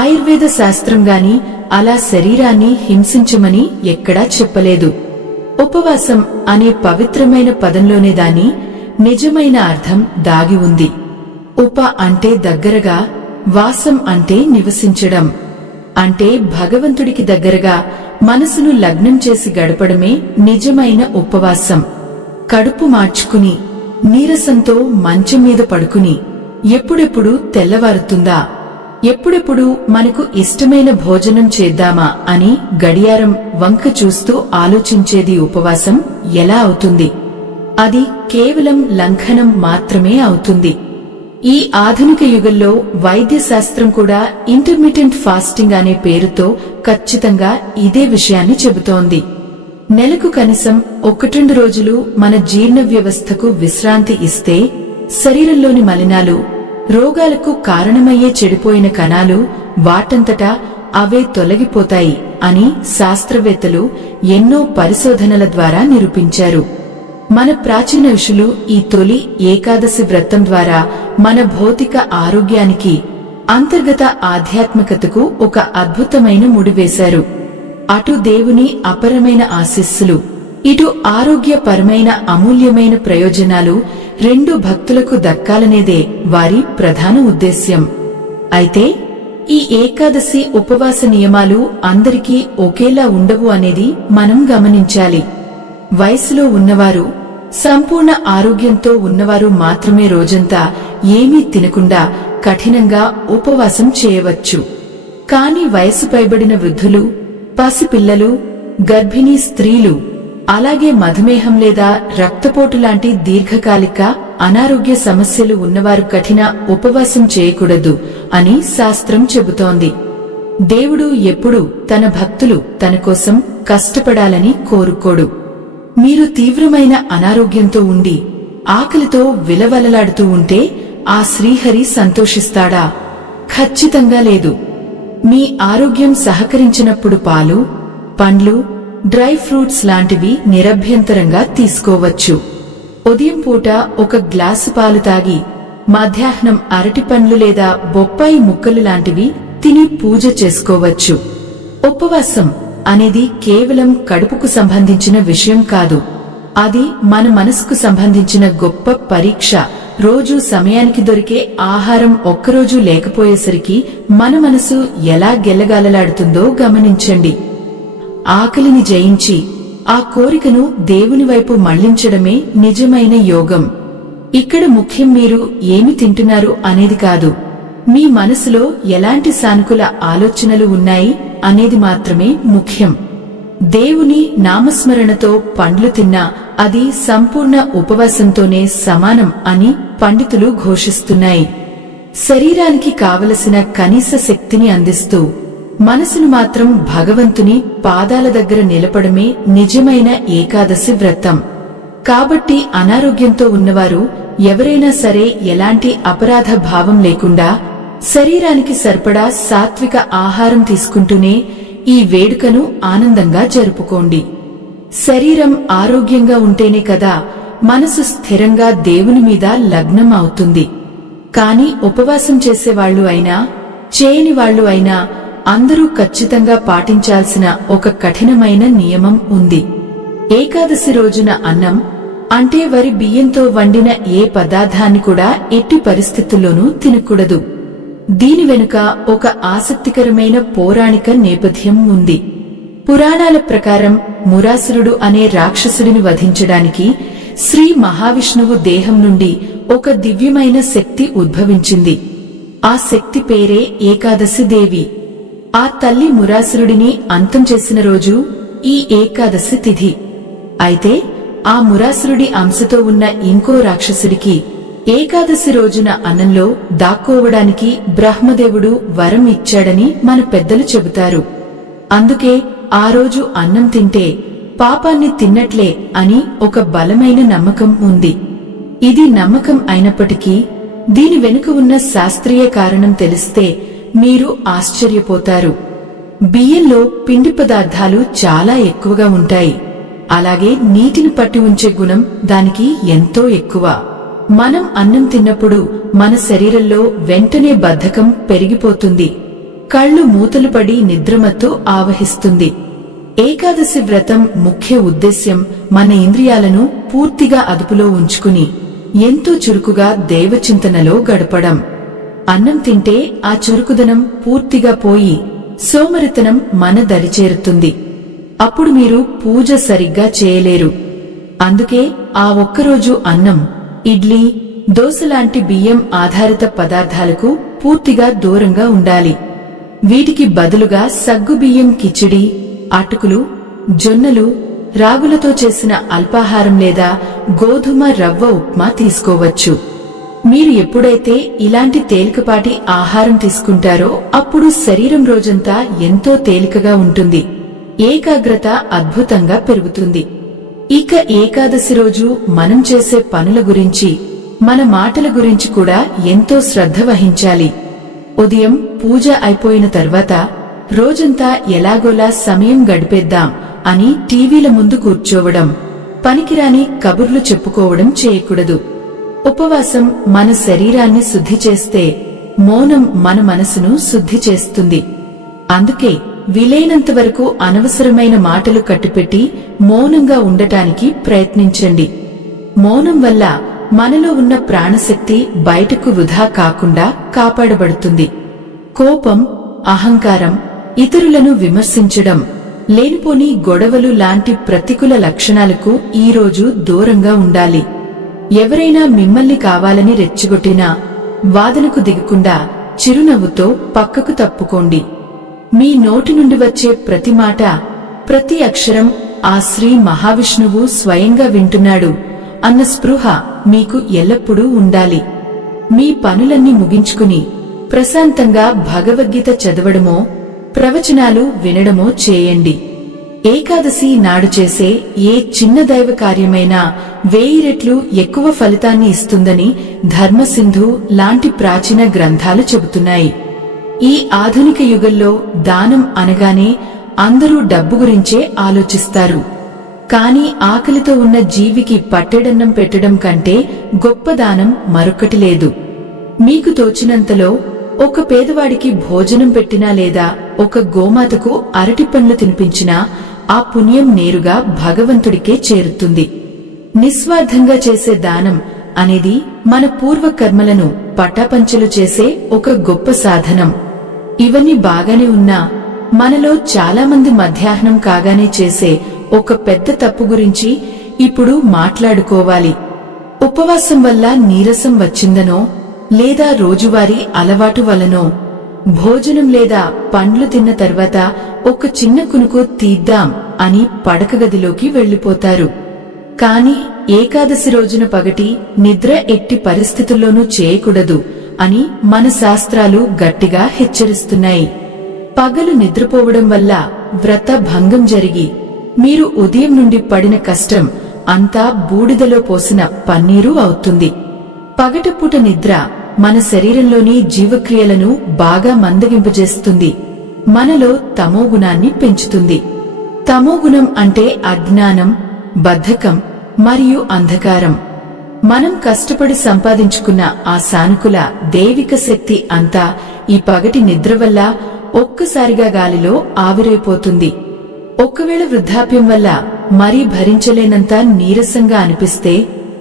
ఆయుర్వేద శాస్త్రం గాని అలా శరీరాన్ని హింసించమని ఎక్కడా చెప్పలేదు. ఉపవాసం అనే పవిత్రమైన పదంలోనే దాని నిజమైన అర్థం దాగి ఉంది. ఉప అంటే దగ్గరగా, వాసం అంటే నివసించడం. అంటే భగవంతుడికి దగ్గరగా మనసును లగ్నం చేసి గడపడమే నిజమైన ఉపవాసం. కడుపు మార్చుకుని నీరసంతో మంచం మీద పడుకుని ఎప్పుడెప్పుడు తెల్లవారుతుందా, ఎప్పుడెప్పుడు మనకు ఇష్టమైన భోజనం చేద్దామా అని గడియారం వంక చూస్తూ ఆలోచించేది ఉపవాసం ఎలా అవుతుంది? అది కేవలం లంఘనం మాత్రమే అవుతుంది. ఈ ఆధునిక యుగంలో వైద్య శాస్త్రం కూడా ఇంటర్మిటెంట్ ఫాస్టింగ్ అనే పేరుతో ఖచ్చితంగా ఇదే విషయాన్ని చెబుతోంది. నెలకు కనీసం 1-2 రోజులు మన జీర్ణ వ్యవస్థకు విశ్రాంతి ఇస్తే శరీరంలోని మలినాలు, రోగాలకు కారణమయ్యే చెడిపోయిన కణాలు వాటంతటా అవే తొలగిపోతాయి అని శాస్త్రవేత్తలు ఎన్నో పరిశోధనల ద్వారా నిరూపించారు. మన ప్రాచీన ఋషులు ఈ తొలి ఏకాదశి వ్రతం ద్వారా మన భౌతిక ఆరోగ్యానికి, అంతర్గత ఆధ్యాత్మికతకు ఒక అద్భుతమైన ముడివేశారు. అటు దేవుని అపరమైన ఆశీస్సులు, ఇటు ఆరోగ్యపరమైన అమూల్యమైన ప్రయోజనాలు రెండు భక్తులకు దక్కాలనేదే వారి ప్రధాన ఉద్దేశ్యం. అయితే ఈ ఏకాదశి ఉపవాస నియమాలు అందరికీ ఒకేలా ఉండవు అనేది మనం గమనించాలి. వయసులో ఉన్నవారు, సంపూర్ణ ఆరోగ్యంతో ఉన్నవారు మాత్రమే రోజంతా ఏమీ తినకుండా కఠినంగా ఉపవాసం చేయవచ్చు. కాని వయసు పైబడిన వృద్ధులు, పసిపిల్లలు, గర్భిణీ స్త్రీలు, అలాగే మధుమేహం లేదా రక్తపోటు లాంటి దీర్ఘకాలిక అనారోగ్య సమస్యలు ఉన్నవారు కఠిన ఉపవాసం చేయకూడదు అని శాస్త్రం చెబుతోంది. దేవుడు ఎప్పుడూ తన భక్తులు తన కోసం కష్టపడాలని కోరుకోడు. మీరు తీవ్రమైన అనారోగ్యంతో ఉండి ఆకలితో విలవలలాడుతూ ఉంటే ఆ శ్రీహరి సంతోషిస్తాడా? ఖచ్చితంగా లేదు. మీ ఆరోగ్యం సహకరించినప్పుడు పాలు, పండ్లు, డ్రై ఫ్రూట్స్ లాంటివి నిరభ్యంతరంగా తీసుకోవచ్చు. ఉదయం పూట 1 గ్లాసు పాలు తాగి మధ్యాహ్నం అరటి పండ్లు లేదా బొప్పాయి ముక్కలు లాంటివి తిని పూజ చేసుకోవచ్చు. ఉపవాసం అనేది కేవలం కడుపుకు సంబంధించిన విషయం కాదు. అది మన మనసుకు సంబంధించిన గొప్ప పరీక్ష. రోజు సమయానికి దొరికే ఆహారం ఒక్కరోజు లేకపోయేసరికి మన మనసు ఎలా గెల్లగాలలాడుతుందో గమనించండి. ఆకలిని జయించి ఆ కోరికను దేవుని వైపు మళ్లించడమే నిజమైన యోగం. ఇక్కడ ముఖ్యం మీరు ఏమి తింటున్నారు అనేది కాదు, మీ మనసులో ఎలాంటి సానుకూల ఆలోచనలు ఉన్నాయి అనేది మాత్రమే ముఖ్యం. దేవుని నామస్మరణతో పండ్లు తిన్నా అది సంపూర్ణ ఉపవాసంతోనే సమానం అని పండితులు ఘోషిస్తున్నాయి. శరీరానికి కావలసిన కనీస శక్తిని అందిస్తూ మనసును మాత్రం భగవంతుని పాదాల దగ్గర నిలపడమే నిజమైన ఏకాదశి వ్రతం. కాబట్టి అనారోగ్యంతో ఉన్నవారు ఎవరైనా సరే ఎలాంటి అపరాధ భావం లేకుండా శరీరానికి సరిపడా సాత్విక ఆహారం తీసుకుంటూనే ఈ వేడుకను ఆనందంగా జరుపుకోండి. శరీరం ఆరోగ్యంగా ఉంటేనే కదా మనసు స్థిరంగా దేవుని మీద లగ్నం అవుతుంది. కాని ఉపవాసం చేసేవాళ్లు అయినా చేయని వాళ్లు అయినా అందరూ ఖచ్చితంగా పాటించాల్సిన ఒక కఠినమైన నియమం ఉంది. ఏకాదశి రోజున అన్నం అంటే వరి బియ్యంతో వండిన ఏ పదార్థాన్ని కూడా ఎట్టి పరిస్థితుల్లోనూ తినకూడదు. దీని వెనుక ఒక ఆసక్తికరమైన పౌరాణిక నేపథ్యం ఉంది. పురాణాల ప్రకారం మురాసురుడు అనే రాక్షసుడిని వధించడానికి శ్రీ మహావిష్ణువు దేహం నుండి ఒక దివ్యమైన శక్తి ఉద్భవించింది. ఆ శక్తి పేరే ఏకాదశి దేవి. ఆ తల్లి మురాసురుడిని అంతం చేసిన రోజు ఈ ఏకాదశి తిథి. అయితే ఆ మురాసురుడి అంశతో ఉన్న ఇంకో రాక్షసుడికి ఏకాదశి రోజున అన్నంలో దాక్కోవడానికి బ్రహ్మదేవుడు వరం ఇచ్చాడని మన పెద్దలు చెబుతారు. అందుకే ఆ రోజు అన్నం తింటే పాపాన్ని తిన్నట్లే అని ఒక బలమైన నమ్మకం ఉంది. ఇది నమ్మకం అయినప్పటికీ దీని వెనుక ఉన్న శాస్త్రీయ కారణం తెలిస్తే మీరు ఆశ్చర్యపోతారు. బియ్యంలో పిండి పదార్థాలు చాలా ఎక్కువగా ఉంటాయి. అలాగే నీటిని పట్టి ఉంచే గుణం దానికి ఎంతో ఎక్కువ. మనం అన్నం తిన్నప్పుడు మన శరీరంలో వెంటనే బద్ధకం పెరిగిపోతుంది. కళ్ళు మూతలు పడి నిద్రమత్తు ఆవహిస్తుంది. ఏకాదశి వ్రతం ముఖ్య ఉద్దేశ్యం మన ఇంద్రియాలను పూర్తిగా అదుపులో ఉంచుకుని ఎంతో చురుకుగా దైవచింతనలో గడపడం. అన్నం తింటే ఆ చురుకుదనం పూర్తిగా పోయి సోమరితనం మన దరిచేరుతుంది. అప్పుడు మీరు పూజ సరిగ్గా చేయలేరు. అందుకే ఆ ఒక్కరోజు అన్నం, ఇడ్లీ, దోశలాంటి బియ్యం ఆధారిత పదార్థాలకు పూర్తిగా దూరంగా ఉండాలి. వీటికి బదులుగా సగ్గుబియ్యం కిచిడి, అటుకులు, జొన్నలు, రాగులతో చేసిన అల్పాహారం లేదా గోధుమ రవ్వ ఉప్మా తీసుకోవచ్చు. మీరు ఎప్పుడైతే ఇలాంటి తేలికపాటి ఆహారం తీసుకుంటారో అప్పుడు శరీరం రోజంతా ఎంతో తేలికగా ఉంటుంది. ఏకాగ్రత అద్భుతంగా పెరుగుతుంది. ఇక ఏకాదశి రోజు మనం చేసే పనుల గురించి, మన మాటల గురించి కూడా ఎంతో శ్రద్ధ వహించాలి. ఉదయం పూజ అయిపోయిన తర్వాత రోజంతా ఎలాగోలా సమయం గడిపేద్దాం అని టీవీల ముందు కూర్చోవడం, పనికిరాని కబుర్లు చెప్పుకోవడం చేయకూడదు. ఉపవాసం మన శరీరాన్ని శుద్ధి చేస్తే మౌనం మన మనసును శుద్ధి చేస్తుంది. అందుకే వీలైనంత వరకు అనవసరమైన మాటలు కట్టిపెట్టి మౌనంగా ఉండటానికి ప్రయత్నించండి. మౌనం వల్ల మనలో ఉన్న ప్రాణశక్తి బయటకు వృధా కాకుండా కాపాడబడుతుంది. కోపం, అహంకారం, ఇతరులను విమర్శించడం, లేనిపోని గొడవలు లాంటి ప్రతికూల లక్షణాలకు ఈరోజు దూరంగా ఉండాలి. ఎవరైనా మిమ్మల్ని కావాలని రెచ్చగొట్టినా వాదనకు దిగకుండా చిరునవ్వుతో పక్కకు తప్పుకోండి. మీ నోటి నుండి వచ్చే ప్రతి మాట, ప్రతి అక్షరం ఆ శ్రీ మహావిష్ణువు స్వయంగా వింటున్నాడు అన్న స్పృహ మీకు ఎల్లప్పుడూ ఉండాలి. మీ పనులన్నీ ముగించుకుని ప్రశాంతంగా భగవద్గీత చదవడమో, ప్రవచనాలు వినడమో చేయండి. ఏకాదశి నాడు చేసే ఏ చిన్న దైవ కార్యమైనా 1000 రెట్లు ఎక్కువ ఫలితాన్ని ఇస్తుందని ధర్మసింధు లాంటి ప్రాచీన గ్రంథాలు చెబుతున్నాయి. ఈ ఆధునిక యుగంలో దానం అనగానే అందరూ డబ్బు గురించే ఆలోచిస్తారు. కాని ఆకలితో ఉన్న జీవికి పట్టెడన్నం పెట్టడం కంటే గొప్ప దానం మరొకటి లేదు. మీకు తోచినంతలో ఒక పేదవాడికి భోజనం పెట్టినా లేదా ఒక గోమాతకు అరటిపండ్లు తినిపించినా ఆ పుణ్యం నేరుగా భగవంతుడికే చేరుతుంది. నిస్వార్థంగా చేసే దానం అనేది మన పూర్వకర్మలను పటాపంచలు చేసే ఒక గొప్ప సాధనం. ఇవన్నీ బాగానే ఉన్నా మనలో చాలా మంది మధ్యాహ్నం కాగానే చేసే ఒక పెద్ద తప్పు గురించి ఇప్పుడు మాట్లాడుకోవాలి. ఉపవాసం వల్ల నీరసం వచ్చిందనో లేదా రోజువారీ అలవాటు వలనో భోజనం లేదా పండ్లు తిన్న తర్వాత ఒక చిన్న కునుకు తీద్దాం అని పడకగదిలోకి వెళ్లిపోతారు. కాని ఏకాదశి రోజున పగటి నిద్ర ఎట్టి పరిస్థితుల్లోనూ చేయకూడదు అని మన శాస్త్రాలు గట్టిగా హెచ్చరిస్తున్నాయి. పగలు నిద్రపోవడం వల్ల వ్రత భంగం జరిగి మీరు ఉదయం నుండి పడిన కష్టం అంతా బూడిదలో పోసిన పన్నీరు అవుతుంది. పగటిపూట నిద్ర మన శరీరంలోని జీవక్రియలను బాగా మందగింపజేస్తుంది. మనలో తమోగుణాన్ని పెంచుతుంది. తమోగుణం అంటే అజ్ఞానం, బద్ధకం మరియు అంధకారం. మనం కష్టపడి సంపాదించుకున్న ఆ సానుకూల దైవిక శక్తి అంతా ఈ పగటి నిద్ర వల్ల ఒక్కసారిగా గాలిలో ఆవిరైపోతుంది. ఒకవేళ వృద్ధాప్యం వల్ల మరీ భరించలేనంత నీరసంగా అనిపిస్తే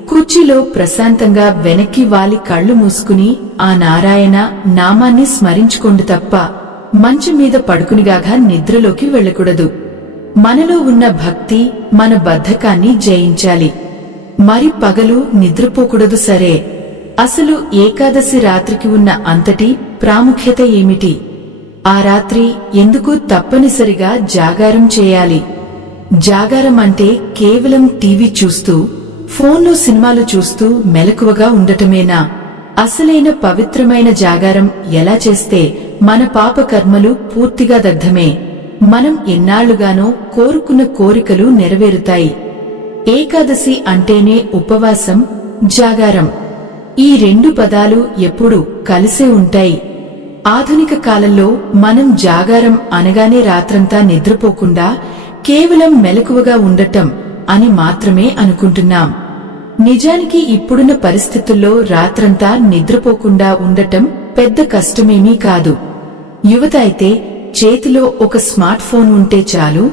కుర్చీలో ప్రశాంతంగా వెనక్కి వాలి కళ్లు మూసుకుని ఆ నారాయణ నామాన్ని స్మరించుకోండి తప్ప మంచం మీద పడుకునిగాగా నిద్రలోకి వెళ్ళకూడదు. మనలో ఉన్న భక్తి మన బద్ధకాన్ని జయించాలి. మరి పగలు నిద్రపోకూడదు సరే. అసలు ఏకాదశి రాత్రికి ఉన్న అంతటి ప్రాముఖ్యత ఏమిటి? ఆ రాత్రి ఎందుకు తప్పనిసరిగా జాగారం చేయాలి? జాగారం అంటే కేవలం టీవీ చూస్తూ, ఫోన్లో సినిమాలు చూస్తూ మెలకువగా ఉండటమేనా? అసలైన పవిత్రమైన జాగారం ఎలా చేస్తే మన పాప కర్మలు పూర్తిగా దగ్ధమే. మనం ఎన్నాళ్లుగానో కోరుకున్న కోరికలు నెరవేరుతాయి. ఏకాదశి అంటేనే ఉపవాసం, జాగారం. ఈ రెండు పదాలు ఎప్పుడూ కలిసే ఉంటాయి. ఆధునిక కాలంలో మనం జాగారం అనగానే రాత్రంతా నిద్రపోకుండా కేవలం మెలకువగా ఉండటం అని మాత్రమే అనుకుంటున్నాం. నిజానికి ఇప్పుడున్న పరిస్థితుల్లో రాత్రంతా నిద్రపోకుండా ఉండటం పెద్ద కష్టమేమీ కాదు. యువత అయితే చేతిలో ఒక స్మార్ట్ ఫోన్ ఉంటే చాలు,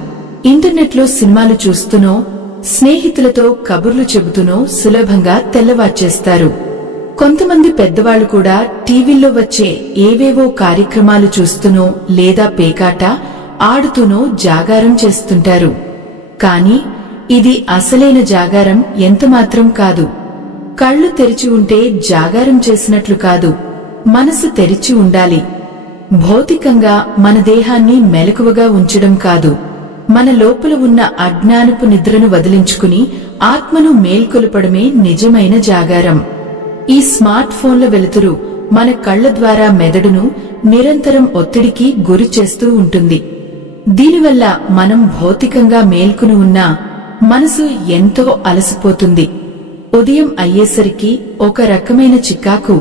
ఇంటర్నెట్లో సినిమాలు చూస్తూనో స్నేహితులతో కబుర్లు చెబుతూనో సులభంగా తెల్లవార్చేస్తారు. కొంతమంది పెద్దవాళ్లు కూడా టీవీల్లో వచ్చే ఏవేవో కార్యక్రమాలు చూస్తూనో లేదా పేకాట ఆడుతూనో జాగారం చేస్తుంటారు. కాని ఇది అసలైన జాగారం ఎంతమాత్రం కాదు. కళ్లు తెరిచి ఉంటే జాగారం చేసినట్లు కాదు, మనసు తెరిచి ఉండాలి. భౌతికంగా మన దేహాన్ని మెలకువగా ఉంచడం కాదు, మన లోపల ఉన్న అజ్ఞానపు నిద్రను వదిలించుకుని ఆత్మను మేల్కొల్పడమే నిజమైన జాగారం. ఈ స్మార్ట్ ఫోన్ల వెలుతురు మన కళ్ల ద్వారా మెదడును నిరంతరం ఒత్తిడికి గురి చేస్తూ ఉంటుంది. దీనివల్ల మనం భౌతికంగా మేల్కొని ఉన్నా మనసు ఎంతో అలసిపోతుంది. ఉదయం అయ్యేసరికి ఒక రకమైన చికాకు,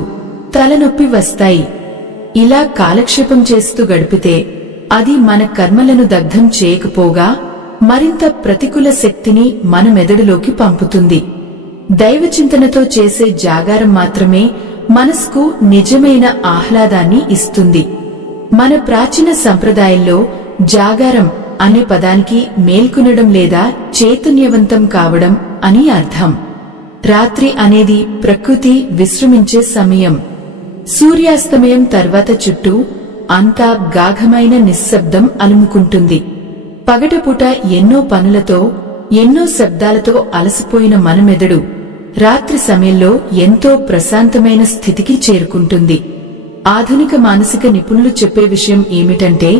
తలనొప్పి వస్తాయి. ఇలా కాలక్షేపం చేస్తూ గడిపితే అది మన కర్మలను దగ్ధం చేయకపోగా మరింత ప్రతికూల శక్తిని మన మెదడులోకి పంపుతుంది. దైవచింతనతో చేసే జాగారం మాత్రమే మనసుకు నిజమైన ఆహ్లాదాన్ని ఇస్తుంది. మన ప్రాచీన సంప్రదాయంలో జాగారం అనే పదానికి మేల్కొనడం లేదా చైతన్యవంతం కావడం అని అర్థం. రాత్రి అనేది ప్రకృతి విశ్రమించే సమయం. సూర్యాస్తమయం తర్వాత చుట్టూ అంతా గాఢమైన నిశ్శబ్దం అలుముకుంటుంది. పగటిపూట ఎన్నో పనులతో, ఎన్నో శబ్దాలతో అలసిపోయిన మన మెదడు రాత్రి సమయంలో ఎంతో ప్రశాంతమైన స్థితికి చేరుకుంటుంది. ఆధునిక మానసిక నిపుణులు చెప్పే విషయం ఏమిటంటే,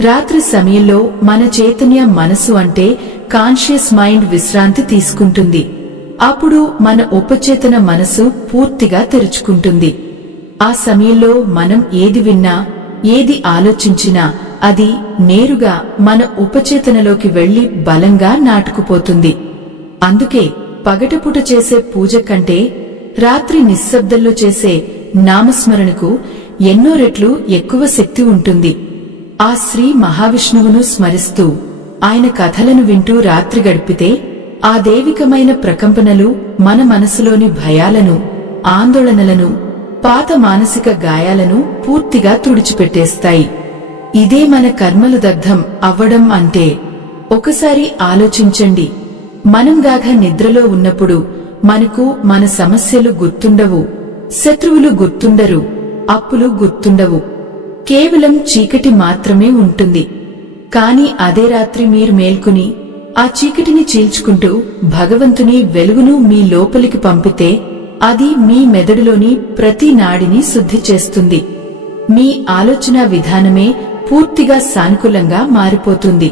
రాత్రి సమయంలో మన చైతన్య మనసు అంటే కాన్షియస్ మైండ్ విశ్రాంతి తీసుకుంటుంది. అప్పుడు మన ఉపచేతన మనసు పూర్తిగా తెరుచుకుంటుంది. ఆ సమయంలో మనం ఏది విన్నా, ఏది ఆలోచించినా అది నేరుగా మన ఉపచేతనలోకి వెళ్లి బలంగా నాటుకుపోతుంది. అందుకే పగటిపూట చేసే పూజ కంటే రాత్రి నిశ్శబ్దంలో చేసే నామస్మరణకు ఎన్నో రెట్లు ఎక్కువ శక్తి ఉంటుంది. ఆ శ్రీ మహావిష్ణువును స్మరిస్తూ ఆయన కథలను వింటూ రాత్రి గడిపితే ఆ దైవికమైన ప్రకంపనలు మన మనసులోని భయాలను, ఆందోళనలను, పాత మానసిక గాయాలను పూర్తిగా తుడిచిపెట్టేస్తాయి. ఇదే మన కర్మలు దగ్ధం అవ్వడం అంటే. ఒకసారి ఆలోచించండి, మనం గాఢ నిద్రలో ఉన్నప్పుడు మనకు మన సమస్యలు గుర్తుండవు, శత్రువులు గుర్తుండరు, అప్పులు గుర్తుండవు. కేవలం చీకటి మాత్రమే ఉంటుంది. కాని అదే రాత్రి మీరు మేల్కొని ఆ చీకటిని చీల్చుకుంటూ భగవంతుని వెలుగును మీ లోపలికి పంపితే అది మీ మెదడులోని ప్రతి నాడిని శుద్ధి చేస్తుంది. మీ ఆలోచన విధానమే పూర్తిగా సానుకూలంగా మారిపోతుంది.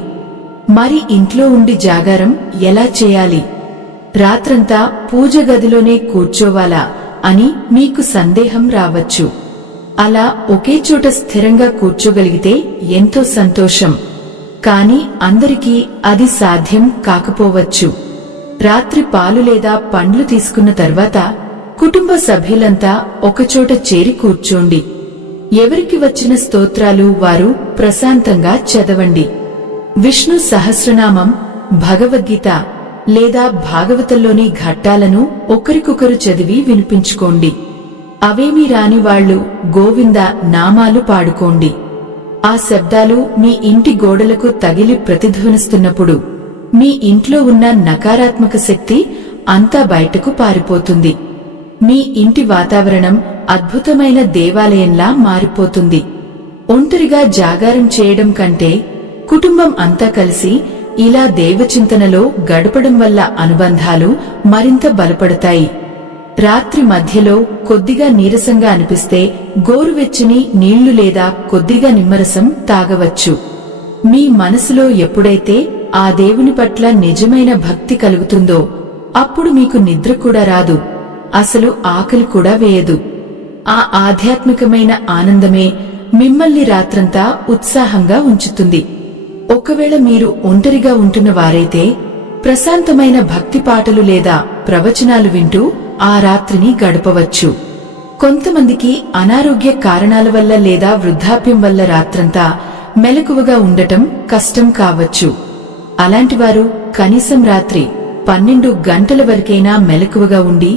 మరి ఇంట్లో ఉండి జాగారం ఎలా చేయాలి? రాత్రంతా పూజ గదిలోనే కూర్చోవాలా అని మీకు సందేహం రావచ్చు. అలా ఒకే చోట స్థిరంగా కూర్చోగలిగితే ఎంతో సంతోషం. కాని అందరికీ అది సాధ్యం కాకపోవచ్చు. రాత్రి పాలు లేదా పండ్లు తీసుకున్న తర్వాత కుటుంబ సభ్యులంతా ఒకచోట చేరి కూర్చోండి. ఎవరికి వచ్చిన స్తోత్రాలు వారు ప్రశాంతంగా చదవండి. విష్ణు సహస్రనామం, భగవద్గీత లేదా భాగవతంలోని ఘట్టాలను ఒకరికొకరు చదివి వినిపించుకోండి. అవేమీ రాని వాళ్లు గోవింద నామాలు పాడుకోండి. ఆ శబ్దాలు మీ ఇంటి గోడలకు తగిలి ప్రతిధ్వనిస్తున్నప్పుడు మీ ఇంట్లో ఉన్న నకారాత్మక శక్తి అంతా బయటకు పారిపోతుంది. మీ ఇంటి వాతావరణం అద్భుతమైన దేవాలయంలా మారిపోతుంది. ఒంటరిగా జాగారం చేయడం కంటే కుటుంబం అంతా కలిసి ఇలా దేవచింతనలో గడపడం వల్ల అనుబంధాలు మరింత బలపడతాయి. రాత్రి మధ్యలో కొద్దిగా నీరసంగా అనిపిస్తే గోరువెచ్చని నీళ్లు లేదా కొద్దిగా నిమ్మరసం తాగవచ్చు. మీ మనసులో ఎప్పుడైతే ఆ దేవుని పట్ల నిజమైన భక్తి కలుగుతుందో అప్పుడు మీకు నిద్ర కూడా రాదు, అసలు ఆకలి కూడా వేయదు. ఆ ఆధ్యాత్మికమైన ఆనందమే మిమ్మల్ని రాత్రంతా ఉత్సాహంగా ఉంచుతుంది. ఒకవేళ మీరు ఒంటరిగా ఉంటున్న వారైతే ప్రశాంతమైన భక్తి పాటలు లేదా ప్రవచనాలు వింటూ ఆ రాత్రిని గడపవచ్చు. కొంతమందికి అనారోగ్య కారణాల వల్ల లేదా వృద్ధాప్యం వల్ల రాత్రంతా మెలకువగా ఉండటం కష్టం కావచ్చు. అలాంటివారు కనీసం రాత్రి 12 గంటల వరకైనా మెలకువగా ఉండి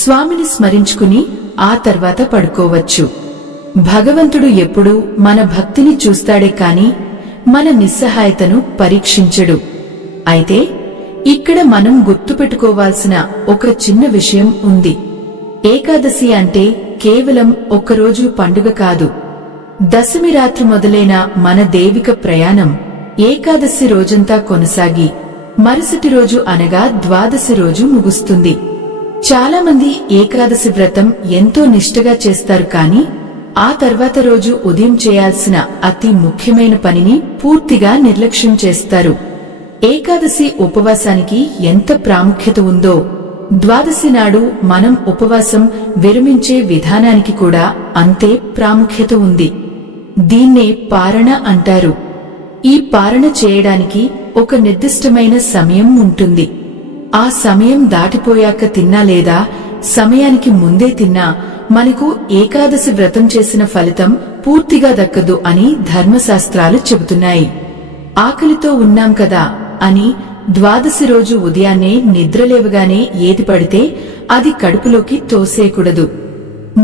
స్వామిని స్మరించుకుని ఆ తర్వాత పడుకోవచ్చు. భగవంతుడు ఎప్పుడూ మన భక్తిని చూస్తాడే కాని మన నిస్సహాయతను పరీక్షించడు. అయితే ఇక్కడ మనం గుర్తుపెట్టుకోవాల్సిన ఒక చిన్న విషయం ఉంది. ఏకాదశి అంటే కేవలం ఒక్కరోజు పండుగ కాదు. దశమి రాత్రి మొదలైన మన దైవిక ప్రయాణం ఏకాదశి రోజంతా కొనసాగి మరుసటి రోజు అనగా ద్వాదశి రోజు ముగుస్తుంది. చాలామంది ఏకాదశి వ్రతం ఎంతో నిష్ఠగా చేస్తారు, కాని ఆ తర్వాత రోజు ఉదయం చేయాల్సిన అతి ముఖ్యమైన పనిని పూర్తిగా నిర్లక్ష్యం చేస్తారు. ఏకాదశి ఉపవాసానికి ఎంత ప్రాముఖ్యత ఉందో ద్వాదశి నాడు మనం ఉపవాసం విరమించే విధానానికి కూడా అంతే ప్రాముఖ్యత ఉంది. దీన్నే పారణ అంటారు. ఈ పారణ చేయడానికి ఒక నిర్దిష్టమైన సమయం ఉంటుంది. ఆ సమయం దాటిపోయాక తిన్నా లేదా సమయానికి ముందే తిన్నా మనకు ఏకాదశి వ్రతం చేసిన ఫలితం పూర్తిగా దక్కదు అని ధర్మశాస్త్రాలు చెబుతున్నాయి. ఆకలితో ఉన్నాం కదా అని ద్వాదశి రోజు ఉదయాన్నే నిద్రలేవగానే ఏది పడితే అది కడుపులోకి తోసేయకూడదు.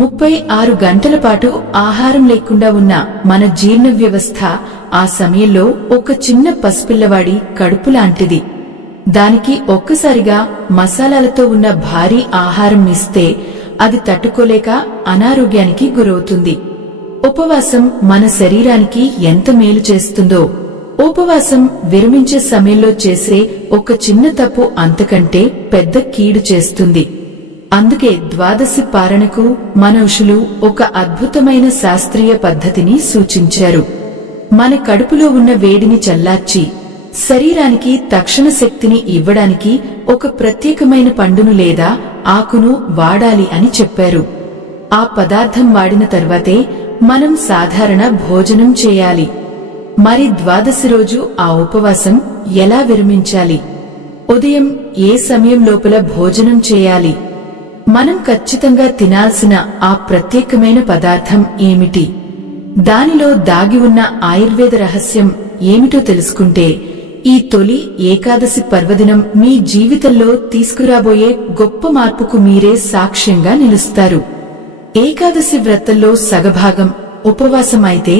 36 గంటల పాటు ఆహారం లేకుండా ఉన్న మన జీర్ణ వ్యవస్థ ఆ సమయంలో ఒక చిన్న పసిపిల్లవాడి కడుపు లాంటిది. దానికి ఒక్కసారిగా మసాలాలతో ఉన్న భారీ ఆహారం ఇస్తే అది తట్టుకోలేక అనారోగ్యానికి గురవుతుంది. ఉపవాసం మన శరీరానికి ఎంత మేలు చేస్తుందో ఉపవాసం విరమించే సమయంలో చేసే ఒక చిన్న తప్పు అంతకంటే పెద్ద కీడు చేస్తుంది. అందుకే ద్వాదశి పారణకు మన ఋషులు ఒక అద్భుతమైన శాస్త్రీయ పద్ధతిని సూచించారు. మన కడుపులో ఉన్న వేడిని చల్లార్చి శరీరానికి తక్షణ శక్తిని ఇవ్వడానికి ఒక ప్రత్యేకమైన పండును లేదా ఆకును వాడాలి అని చెప్పారు. ఆ పదార్థం వాడిన తర్వాతే మనం సాధారణ భోజనం చేయాలి. మరి ద్వాదశి రోజు ఆ ఉపవాసం ఎలా విరమించాలి? ఉదయం ఏ సమయం లోపల భోజనం చేయాలి? మనం ఖచ్చితంగా తినాల్సిన ఆ ప్రత్యేకమైన పదార్థం ఏమిటి? దానిలో దాగి ఉన్న ఆయుర్వేద రహస్యం ఏమిటో తెలుసుకుంటే ఈ తొలి ఏకాదశి పర్వదినం మీ జీవితంలో తీసుకురాబోయే గొప్ప మార్పుకు మీరే సాక్ష్యంగా నిలుస్తారు. ఏకాదశి వ్రతంలో సగభాగం ఉపవాసం అయితే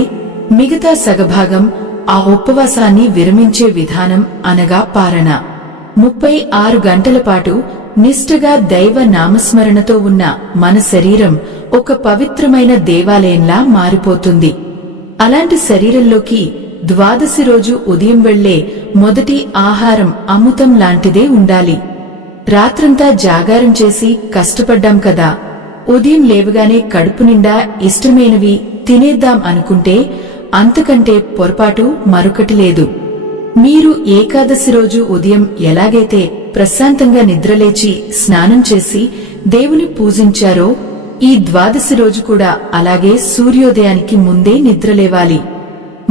మిగతా సగభాగం ఆ ఉపవాసాన్ని విరమించే విధానం అనగా పారణ. 36 గంటల పాటు నిష్ఠగా దైవ నామస్మరణతో ఉన్న మన శరీరం ఒక పవిత్రమైన దేవాలయంలా మారిపోతుంది. అలాంటి శరీరంలోకి ద్వాదశి రోజు ఉదయం వెళ్లే మొదటి ఆహారం అమృతం లాంటిదే ఉండాలి. రాత్రంతా జాగారం చేసి కష్టపడ్డాం కదా, ఉదయం లేవగానే కడుపు నిండా ఇష్టమైనవి తినేద్దాం అనుకుంటే అంతకంటే పొరపాటు మరొకటి లేదు. మీరు ఏకాదశి రోజు ఉదయం ఎలాగైతే ప్రశాంతంగా నిద్రలేచి స్నానం చేసి దేవుని పూజించారో, ఈ ద్వాదశి రోజు కూడా అలాగే సూర్యోదయానికి ముందే నిద్రలేవాలి.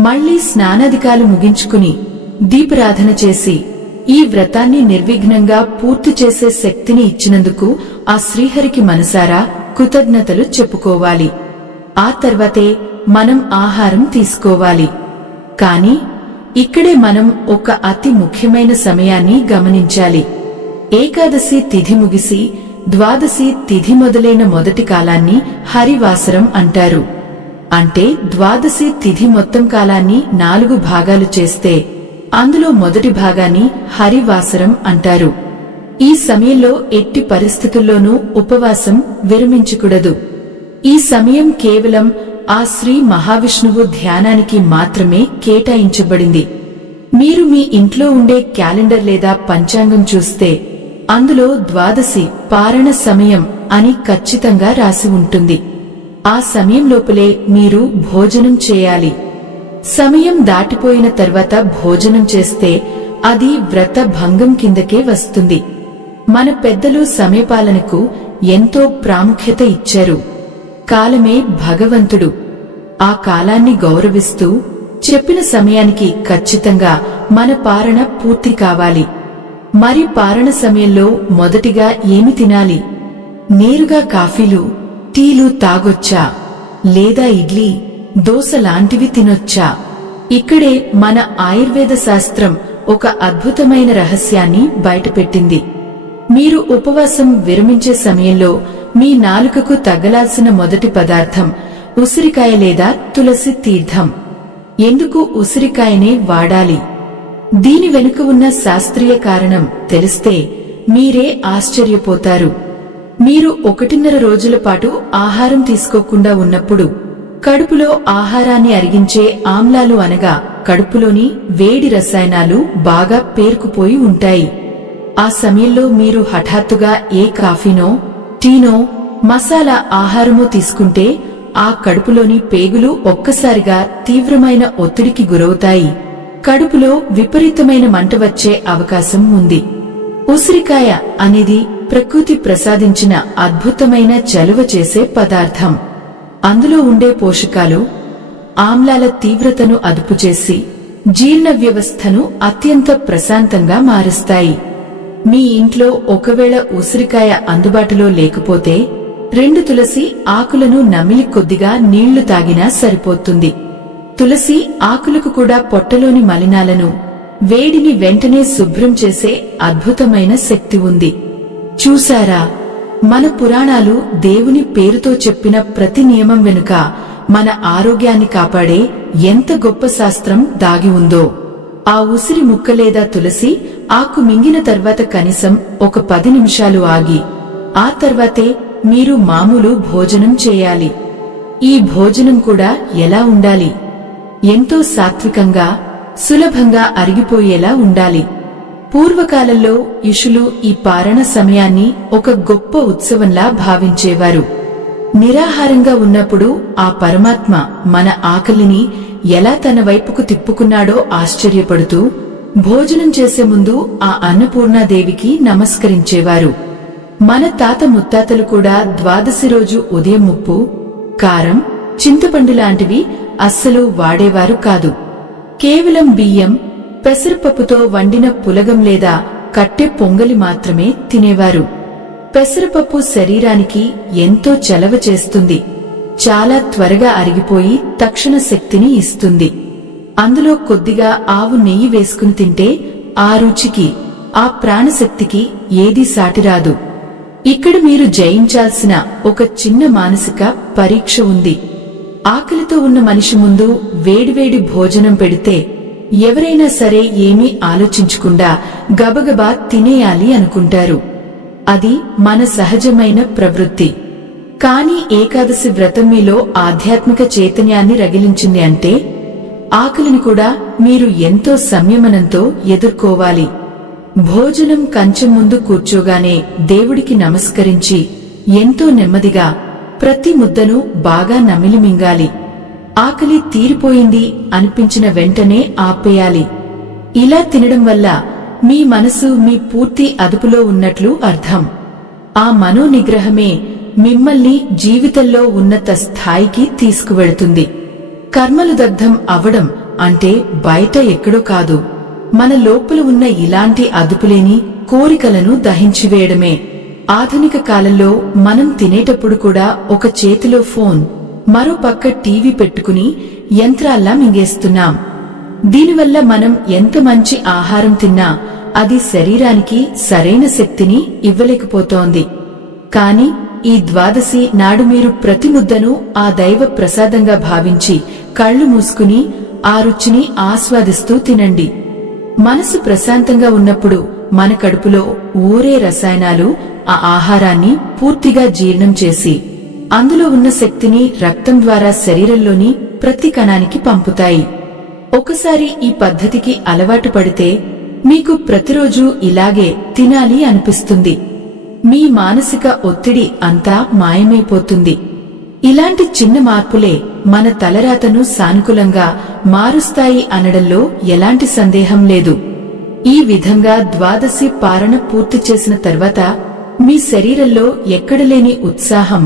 మళ్లీ స్నానాధికాలు ముగించుకుని దీపారాధన చేసి ఈ వ్రతాన్ని నిర్విఘ్నంగా పూర్తి చేసే శక్తిని ఇచ్చినందుకు ఆ శ్రీహరికి మనసారా కృతజ్ఞతలు చెప్పుకోవాలి. ఆ తర్వాతే మనం ఆహారం తీసుకోవాలి. కాని ఇక్కడే మనం ఒక అతి ముఖ్యమైన సమయాన్ని గమనించాలి. ఏకాదశి తిథి ముగిసి ద్వాదశి తిథి మొదలైన మొదటి కాలాన్ని హరివాసరం అంటారు. అంటే ద్వాదశి తిథి మొత్తం కాలాన్ని 4 భాగాలు చేస్తే అందులో మొదటి భాగాన్ని హరివాసరం అంటారు. ఈ సమయంలో ఎట్టి పరిస్థితుల్లోనూ ఉపవాసం విరమించకూడదు. ఈ సమయం కేవలం ఆ శ్రీ మహావిష్ణువు ధ్యానానికి మాత్రమే కేటాయించబడింది. మీరు మీ ఇంట్లో ఉండే క్యాలెండర్ లేదా పంచాంగం చూస్తే అందులో ద్వాదశి పారణ సమయం అని ఖచ్చితంగా రాసి ఉంటుంది. ఆ సమయం లోపలే మీరు భోజనం చేయాలి. సమయం దాటిపోయిన తర్వాత భోజనం చేస్తే అది వ్రత భంగం కిందకే వస్తుంది. మన పెద్దలు సమయపాలనకు ఎంతో ప్రాముఖ్యత ఇచ్చారు. కాలమే భగవంతుడు. ఆ కాలాన్ని గౌరవిస్తూ చెప్పిన సమయానికి ఖచ్చితంగా మన పారణ పూర్తి కావాలి. మరి పారణ సమయంలో మొదటిగా ఏమి తినాలి? నేరుగా కాఫీలు, టీలు తాగొచ్చా? లేదా ఇడ్లీ, దోశ లాంటివి తినొచ్చా? ఇక్కడే మన ఆయుర్వేద శాస్త్రం ఒక అద్భుతమైన రహస్యాన్ని బయటపెట్టింది. మీరు ఉపవాసం విరమించే సమయంలో మీ నాలుకకు తగలాల్సిన మొదటి పదార్థం ఉసిరికాయ లేదా తులసి తీర్థం. ఎందుకు ఉసిరికాయనే వాడాలి? దీని వెనుక ఉన్న శాస్త్రీయ కారణం తెలిస్తే మీరే ఆశ్చర్యపోతారు. మీరు 1.5 రోజుల పాటు ఆహారం తీసుకోకుండా ఉన్నప్పుడు కడుపులో ఆహారాన్ని అరిగించే ఆమ్లాలు అనగా కడుపులోని వేడి రసాయనాలు బాగా పేరుకుపోయి ఉంటాయి. ఆ సమయంలో మీరు హఠాత్తుగా ఏ కాఫీనో, టీనో, మసాలా ఆహారమో తీసుకుంటే ఆ కడుపులోని పేగులు ఒక్కసారిగా తీవ్రమైన ఒత్తిడికి గురవుతాయి. కడుపులో విపరీతమైన మంట వచ్చే అవకాశం ఉంది. ఉసిరికాయ అనేది ప్రకృతి ప్రసాదించిన అద్భుతమైన చలువ చేసే పదార్థం. అందులో ఉండే పోషకాలు ఆమ్లాల తీవ్రతను అదుపుచేసి జీర్ణ వ్యవస్థను అత్యంత ప్రశాంతంగా మారుస్తాయి. మీ ఇంట్లో ఒకవేళ ఉసిరికాయ అందుబాటులో లేకపోతే 2 తులసి ఆకులను నమిలి కొద్దిగా నీళ్లు తాగినా సరిపోతుంది. తులసి ఆకులకు కూడా పొట్టలోని మలినాలను, వేడిని వెంటనే శుభ్రం చేసే అద్భుతమైన శక్తి ఉంది. చూశారా, మన పురాణాలు దేవుని పేరుతో చెప్పిన ప్రతి నియమం వెనుక మన ఆరోగ్యాన్ని కాపాడే ఎంత గొప్ప శాస్త్రం దాగి ఉందో. ఆ ఉసిరి ముక్క లేదా తులసి ఆకు మింగిన తర్వాత కనీసం ఒక 10 నిమిషాలు ఆగి ఆ తర్వాతే మీరు మామూలు భోజనం చేయాలి. ఈ భోజనం కూడా ఎలా ఉండాలి? ఎంతో సాత్వికంగా, సులభంగా అరిగిపోయేలా ఉండాలి. పూర్వకాలంలో ఋషులు ఈ పారణ సమయాన్ని ఒక గొప్ప ఉత్సవంలా భావించేవారు. నిరాహారంగా ఉన్నప్పుడు ఆ పరమాత్మ మన ఆకలిని ఎలా తన వైపుకు తిప్పుకున్నాడో ఆశ్చర్యపడుతూ భోజనం చేసే ముందు ఆ అన్నపూర్ణాదేవికి నమస్కరించేవారు. మన తాత ముత్తాతలు కూడా ద్వాదశి రోజు ఉదయం ఉప్పు, కారం, చింతపండు లాంటివి అస్సలు వాడేవారు కాదు. కేవలం బియ్యం, పెసరపప్పుతో వండిన పులగం లేదా కట్టె పొంగలి మాత్రమే తినేవారు. పెసరపప్పు శరీరానికి ఎంతో చలవ చేస్తుంది. చాలా త్వరగా అరిగిపోయి తక్షణ శక్తిని ఇస్తుంది. అందులో కొద్దిగా ఆవు నెయ్యి వేసుకుని తింటే ఆ రుచికి, ఆ ప్రాణశక్తికి ఏదీ సాటిరాదు. ఇక్కడ మీరు జయించాల్సిన ఒక చిన్న మానసిక పరీక్ష ఉంది. ఆకలితో ఉన్న మనిషి ముందు వేడివేడి భోజనం పెడితే ఎవరైనా సరే ఏమీ ఆలోచించకుండా గబగబా తినేయాలి అనుకుంటారు. అది మన సహజమైన ప్రవృత్తి. కానీ ఏకాదశి వ్రతం మీలో ఆధ్యాత్మిక చైతన్యాన్ని రగిలించింది అంటే ఆకలిని కూడా మీరు ఎంతో సంయమనంతో ఎదుర్కోవాలి. భోజనం కంచెం ముందు కూర్చోగానే దేవుడికి నమస్కరించి ఎంతో నెమ్మదిగా ప్రతి ముద్దను బాగా నమిలి మింగాలి. ఆకలి తీరిపోయింది అనిపించిన వెంటనే ఆపేయాలి. ఇలా తినడం వల్ల మీ మనసు మీ పూర్తి అదుపులో ఉన్నట్లు అర్థం. ఆ మనోనిగ్రహమే మిమ్మల్ని జీవితంలో ఉన్నత స్థాయికి తీసుకువెడుతుంది. కర్మలు దగ్ధం అవడం అంటే బయట ఎక్కడో కాదు, మన లోపల ఉన్న ఇలాంటి అదుపులేని కోరికలను దహించివేయడమే. ఆధునిక కాలంలో మనం తినేటప్పుడు కూడా ఒక చేతిలో ఫోన్, మరో పక్క టీవీ పెట్టుకుని యంత్రాల్లా మింగేస్తున్నాం. దీనివల్ల మనం ఎంత మంచి ఆహారం తిన్నా అది శరీరానికి సరైన శక్తిని ఇవ్వలేకపోతోంది. కాని ఈ ద్వాదశి నాడు మీరు ప్రతి ముద్దను ఆ దైవ ప్రసాదంగా భావించి కళ్లు మూసుకుని ఆ రుచిని ఆస్వాదిస్తూ తినండి. మనసు ప్రశాంతంగా ఉన్నప్పుడు మన కడుపులో ఊరే రసాయనాలు ఆ ఆహారాన్ని పూర్తిగా జీర్ణం చేసి అందులో ఉన్న శక్తిని రక్తం ద్వారా శరీరంలోని ప్రతి కణానికి పంపుతాయి. ఒకసారి ఈ పద్ధతికి అలవాటు పడితే మీకు ప్రతిరోజూ ఇలాగే తినాలి అనిపిస్తుంది. మీ మానసిక ఒత్తిడి అంతా మాయమైపోతుంది. ఇలాంటి చిన్న మార్పులే మన తలరాతను సానుకూలంగా మారుస్తాయి అనడంలో ఎలాంటి సందేహం లేదు. ఈ విధంగా ద్వాదశి పారణ పూర్తి చేసిన తర్వాత మీ శరీరంలో ఎక్కడలేని ఉత్సాహం,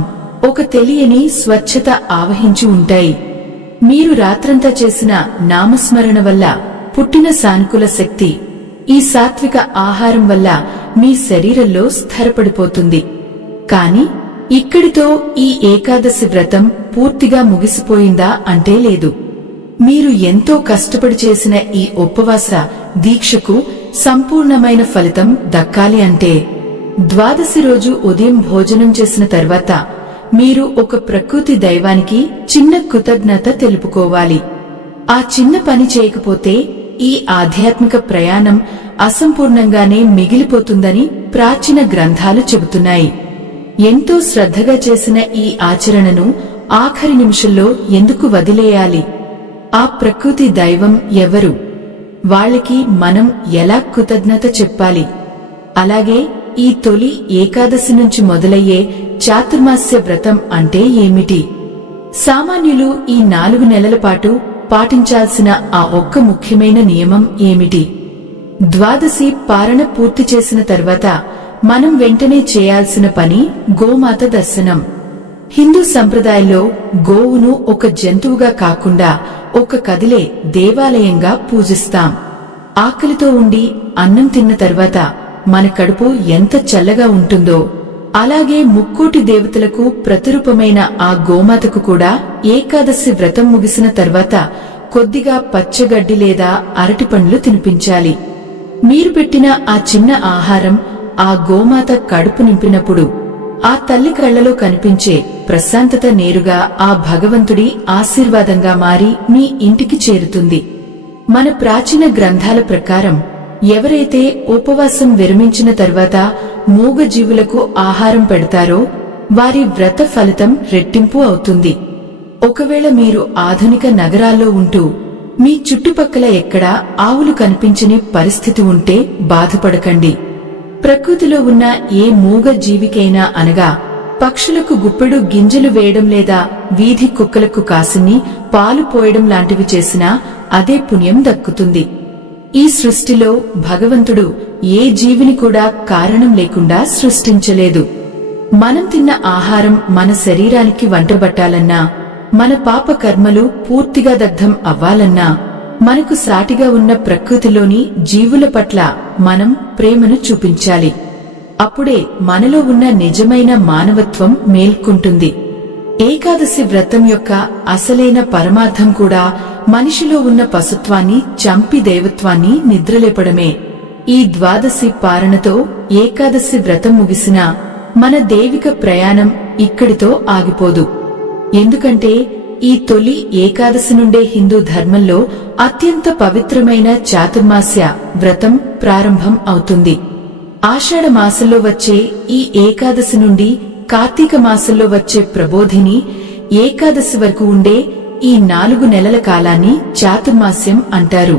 ఒక తెలియని స్వచ్ఛత ఆవహించి ఉంటాయి. మీరు రాత్రంతా చేసిన నామస్మరణ వల్ల పుట్టిన సానుకూల శక్తి ఈ సాత్విక ఆహారం వల్ల మీ శరీరంలో స్థిరపడిపోతుంది. కాని ఇక్కడితో ఈ ఏకాదశి వ్రతం పూర్తిగా ముగిసిపోయిందా అంటే లేదు. మీరు ఎంతో కష్టపడి చేసిన ఈ ఉపవాస దీక్షకు సంపూర్ణమైన ఫలితం దక్కాలి అంటే ద్వాదశి రోజు ఉదయం భోజనం చేసిన తర్వాత మీరు ఒక ప్రకృతి దైవానికి చిన్న కృతజ్ఞత తెలుపుకోవాలి. ఆ చిన్న పని చేయకపోతే ఈ ఆధ్యాత్మిక ప్రయాణం అసంపూర్ణంగానే మిగిలిపోతుందని ప్రాచీన గ్రంథాలు చెబుతున్నాయి. ఎంతో శ్రద్ధగా చేసిన ఈ ఆచరణను ఆఖరి నిమిషంలో ఎందుకు వదిలేయాలి? ఆ ప్రకృతి దైవం ఎవరు? వాళ్ళకి మనం ఎలా కృతజ్ఞత చెప్పాలి? అలాగే ఈ తొలి ఏకాదశి నుంచి మొదలయ్యే చాతుర్మాస్య వ్రతం అంటే ఏమిటి? సామాన్యులు ఈ 4 నెలల పాటు పాటించాల్సిన ఆ ఒక్క ముఖ్యమైన నియమం ఏమిటి? ద్వాదశి పారణ పూర్తి చేసిన తర్వాత మనం వెంటనే చేయాల్సిన పని గోమాత దర్శనం. హిందూ సంప్రదాయంలో గోవును ఒక జంతువుగా కాకుండా ఒక కదిలే దేవాలయంగా పూజిస్తాం. ఆకలితో ఉండి అన్నం తిన్న తర్వాత మన కడుపు ఎంత చల్లగా ఉంటుందో అలాగే ముక్కోటి దేవతలకు ప్రతిరూపమైన ఆ గోమాతకు కూడా ఏకాదశి వ్రతం ముగిసిన తర్వాత కొద్దిగా పచ్చగడ్డి లేదా అరటిపండ్లు తినిపించాలి. మీరు పెట్టిన ఆ చిన్న ఆహారం ఆ గోమాత కడుపు నింపినప్పుడు ఆ తల్లి కళ్లలో కనిపించే ప్రశాంతత నేరుగా ఆ భగవంతుడి ఆశీర్వాదంగా మారి మీ ఇంటికి చేరుతుంది. మన ప్రాచీన గ్రంథాల ప్రకారం ఎవరైతే ఉపవాసం విరమించిన తర్వాత మూగజీవులకు ఆహారం పెడతారో వారి వ్రత ఫలితం రెట్టింపు అవుతుంది. ఒకవేళ మీరు ఆధునిక నగరాల్లో ఉంటూ మీ చుట్టుపక్కల ఎక్కడా ఆవులు కనిపించని పరిస్థితి ఉంటే బాధపడకండి. ప్రకృతిలో ఉన్న ఏ మూగ జీవికైనా అనగా పక్షులకు గుప్పెడు గింజలు వేయడం లేదా వీధి కుక్కలకు కాసిని పాలు పోయడం లాంటివి చేసినా అదే పుణ్యం దక్కుతుంది. ఈ సృష్టిలో భగవంతుడు ఏ జీవిని కూడా కారణం లేకుండా సృష్టించలేదు. మనం తిన్న ఆహారం మన శరీరానికి వంటబట్టాలన్నా, మన పాప కర్మలు పూర్తిగా దగ్ధం అవ్వాలన్నా, మనకు సాటిగా ఉన్న ప్రకృతిలోని జీవుల పట్ల మనం ప్రేమను చూపించాలి. అప్పుడే మనలో ఉన్న నిజమైన మానవత్వం మేల్కొంటుంది. ఏకాదశి వ్రతం యొక్క అసలైన పరమార్థం కూడా మనిషిలో ఉన్న పశుత్వాన్ని చంపి దైవత్వాన్ని నిద్రలేపడమే. ఈ ద్వాదశి పారణతో ఏకాదశి వ్రతం ముగిసినా మన దైవిక ప్రయాణం ఇక్కడితో ఆగిపోదు. ఎందుకంటే ఈ తొలి ఏకాదశి నుండే హిందూ ధర్మంలో అత్యంత పవిత్రమైన చాతుర్మాస్య వ్రతం ప్రారంభం అవుతుంది. ఆషాఢ మాసంలో వచ్చే ఈ ఏకాదశి నుండి కార్తీక మాసంలో వచ్చే ప్రబోధిని ఏకాదశి వరకు ఉండే ఈ 4 నెలల కాలాన్ని చాతుర్మాస్యం అంటారు.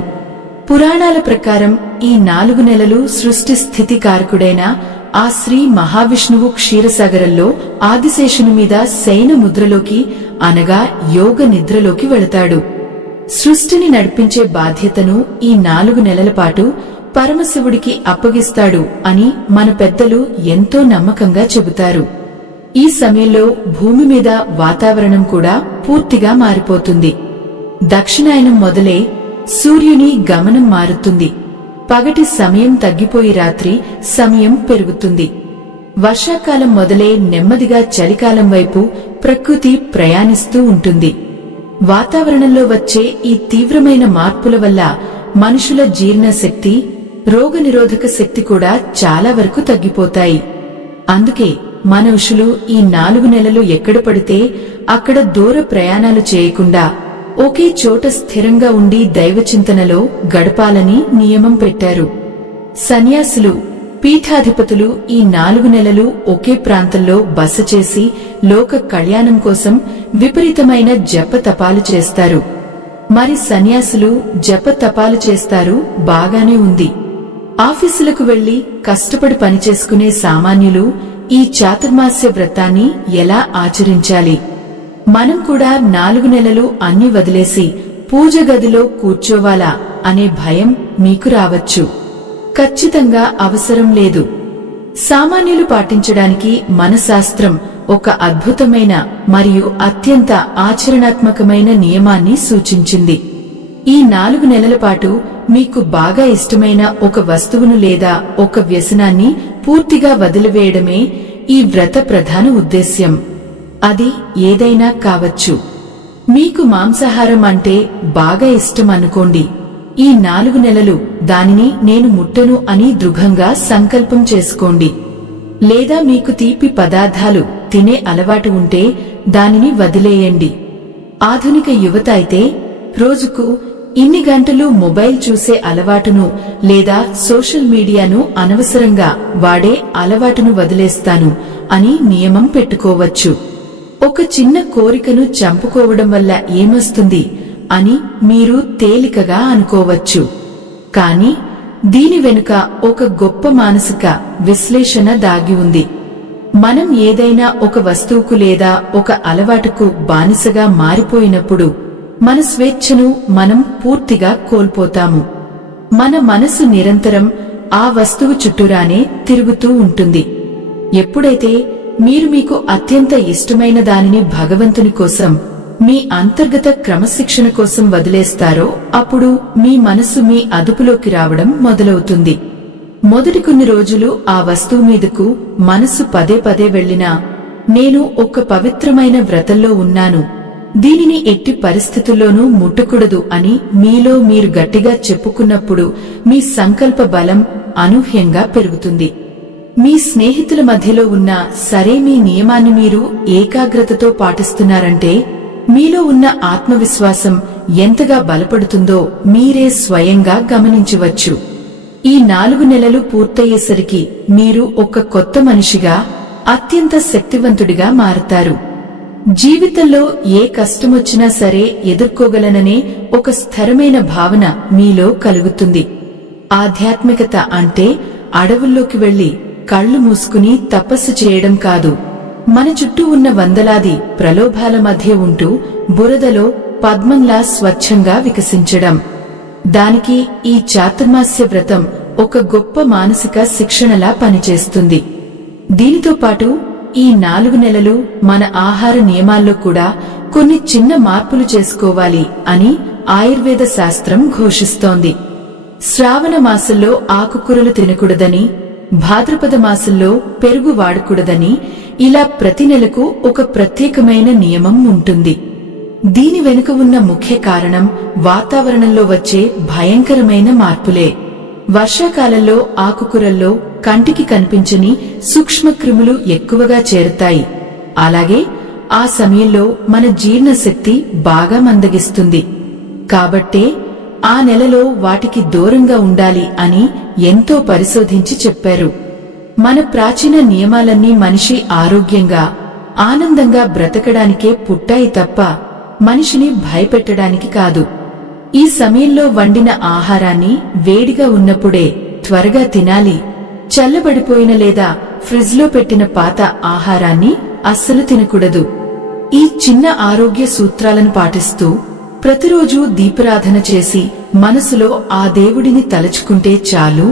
పురాణాల ప్రకారం ఈ 4 నెలలు సృష్టి స్థితి కారకుడైన ఆ శ్రీ మహావిష్ణువు క్షీరసాగరంలో ఆదిశేషుని మీద శయన ముద్రలోకి అనగా యోగ నిద్రలోకి వెళతాడు. సృష్టిని నడిపించే బాధ్యతను ఈ 4 నెలల పాటు పరమశివుడికి అప్పగిస్తాడు అని మన పెద్దలు ఎంతో నమ్మకంగా చెబుతారు. ఈ సమయంలో భూమి మీద వాతావరణం కూడా పూర్తిగా మారిపోతుంది. దక్షిణాయనం మొదలై సూర్యుని గమనం మారుతుంది. పగటి సమయం తగ్గిపోయి రాత్రి సమయం పెరుగుతుంది. వర్షాకాలం మొదలై నెమ్మదిగా చలికాలం వైపు ప్రకృతి ప్రయాణిస్తూ ఉంటుంది. వాతావరణంలో వచ్చే ఈ తీవ్రమైన మార్పుల వల్ల మనుషుల జీర్ణశక్తి, రోగనిరోధక శక్తి కూడా చాలా వరకు తగ్గిపోతాయి. అందుకే మన ఋషులు ఈ 4 నెలలు ఎక్కడ పడితే అక్కడ దూర ప్రయాణాలు చేయకుండా ఒకే చోట స్థిరంగా ఉండి దైవచింతనలో గడపాలని నియమం పెట్టారు. సన్యాసులు, పీఠాధిపతులు ఈ 4 నెలలు ఒకే ప్రాంతంలో బస చేసి లోక కళ్యాణం కోసం విపరీతమైన జప తపాలు చేస్తారు. మరి సన్యాసులు జప తపాలు చేస్తారు, బాగానే ఉంది. ఆఫీసులకు వెళ్లి కష్టపడి పనిచేసుకునే సామాన్యులు ఈ చాతుర్మాస్య వ్రతాన్ని ఎలా ఆచరించాలి? మనం కూడా 4 నెలలు అన్ని వదిలేసి పూజ గదిలో కూర్చోవాలా అనే భయం మీకు రావచ్చు. ఖచ్చితంగా అవసరం లేదు. సామాన్యులు పాటించడానికి మన శాస్త్రం ఒక అద్భుతమైన మరియు అత్యంత ఆచరణాత్మకమైన నియమాన్ని సూచించింది. ఈ 4 నెలల పాటు మీకు బాగా ఇష్టమైన ఒక వస్తువును లేదా ఒక వ్యసనాన్ని పూర్తిగా వదిలివేయడమే ఈ వ్రత ప్రధాన ఉద్దేశ్యం. అది ఏదైనా కావచ్చు. మీకు మాంసాహారం అంటే బాగా ఇష్టం అనుకోండి. ఈ 4 నెలలు దానిని నేను ముట్టను అని దృఢంగా సంకల్పం చేసుకోండి. లేదా మీకు తీపి పదార్థాలు తినే అలవాటు ఉంటే దానిని వదిలేయండి. ఆధునిక యువత అయితే రోజుకు ఇన్ని గంటలు మొబైల్ చూసే అలవాటును లేదా సోషల్ మీడియాను అనవసరంగా వాడే అలవాటును వదిలేస్తాను అని నియమం పెట్టుకోవచ్చు. ఒక చిన్న కోరికను చంపుకోవడం వల్ల ఏమొస్తుంది అని మీరు తేలికగా అనుకోవచ్చు. కాని దీని వెనుక ఒక గొప్ప మానసిక విశ్లేషణ దాగి ఉంది. మనం ఏదైనా ఒక వస్తువుకు లేదా ఒక అలవాటుకు బానిసగా మారిపోయినప్పుడు మన స్వేచ్ఛను మనం పూర్తిగా కోల్పోతాము. మన మనసు నిరంతరం ఆ వస్తువు చుట్టూరానే తిరుగుతూ ఉంటుంది. ఎప్పుడైతే మీరు మీకు అత్యంత ఇష్టమైన దానిని భగవంతుని కోసం, మీ అంతర్గత క్రమశిక్షణ కోసం వదిలేస్తారో అప్పుడు మీ మనసు మీ అదుపులోకి రావడం మొదలవుతుంది. మొదటి కొన్ని రోజులు ఆ వస్తువు మీదకు మనసు పదే పదే వెళ్లినా, నేను ఒక పవిత్రమైన వ్రతంలో ఉన్నాను, దీనిని ఎట్టి పరిస్థితుల్లోనూ ముట్టకూడదు అని మీలో మీరు గట్టిగా చెప్పుకున్నప్పుడు మీ సంకల్ప బలం అనూహ్యంగా పెరుగుతుంది. మీ స్నేహితుల మధ్యలో ఉన్న సరే మీ నియమాన్ని మీరు ఏకాగ్రతతో పాటిస్తున్నారంటే మీలో ఉన్న ఆత్మవిశ్వాసం ఎంతగా బలపడుతుందో మీరే స్వయంగా గమనించవచ్చు. ఈ 4 నెలలు పూర్తయ్యేసరికి మీరు ఒక కొత్త మనిషిగా, అత్యంత శక్తివంతుడిగా మారతారు. జీవితంలో ఏ కష్టమొచ్చినా సరే ఎదుర్కోగలననే ఒక స్థిరమైన భావన మీలో కలుగుతుంది. ఆధ్యాత్మికత అంటే అడవుల్లోకి వెళ్లి కళ్లు మూసుకుని తపస్సు చేయడం కాదు. మన చుట్టూ ఉన్న వందలాది ప్రలోభాల మధ్య ఉంటూ బురదలో పద్మంలా స్వచ్ఛంగా వికసించడం. దానికి ఈ చాతుర్మాస్య వ్రతం ఒక గొప్ప మానసిక శిక్షణలా పనిచేస్తుంది. దీనితో పాటు ఈ 4 నెలలు మన ఆహార నియమాల్లో కూడా కొన్ని చిన్న మార్పులు చేసుకోవాలి అని ఆయుర్వేద శాస్త్రం ఘోషిస్తోంది. శ్రావణ మాసంలో ఆకుకూరలు తినకూడదని, భాద్రపద మాసంలో పెరుగు వాడకూడదని, ఇలా ప్రతి నెలకు ఒక ప్రత్యేకమైన నియమం ఉంటుంది. దీని వెనుక ఉన్న ముఖ్య కారణం వాతావరణంలో వచ్చే భయంకరమైన మార్పులే. వర్షాకాలంలో ఆకుకూరల్లో కంటికి కనిపించని సూక్ష్మక్రిములు ఎక్కువగా చేరుతాయి. అలాగే ఆ సమయంలో మన జీర్ణశక్తి బాగా మందగిస్తుంది. కాబట్టే ఆ నెలలో వాటికి దూరంగా ఉండాలి అని ఎంతో పరిశోధించి చెప్పారు. మన ప్రాచీన నియమాలన్నీ మనిషి ఆరోగ్యంగా, ఆనందంగా బ్రతకడానికే పుట్టాయి తప్ప మనిషిని భయపెట్టడానికి కాదు. ఈ సమయంలో వండిన ఆహారాన్ని వేడిగా ఉన్నప్పుడే త్వరగా తినాలి. చల్లబడిపోయిన లేదా ఫ్రిడ్జ్లో పెట్టిన పాత ఆహారాన్ని అస్సలు తినకూడదు. ఈ చిన్న ఆరోగ్య సూత్రాలను పాటిస్తూ ప్రతిరోజూ దీపారాధన చేసి మనసులో ఆ దేవుడిని తలుచుకుంటే చాలు,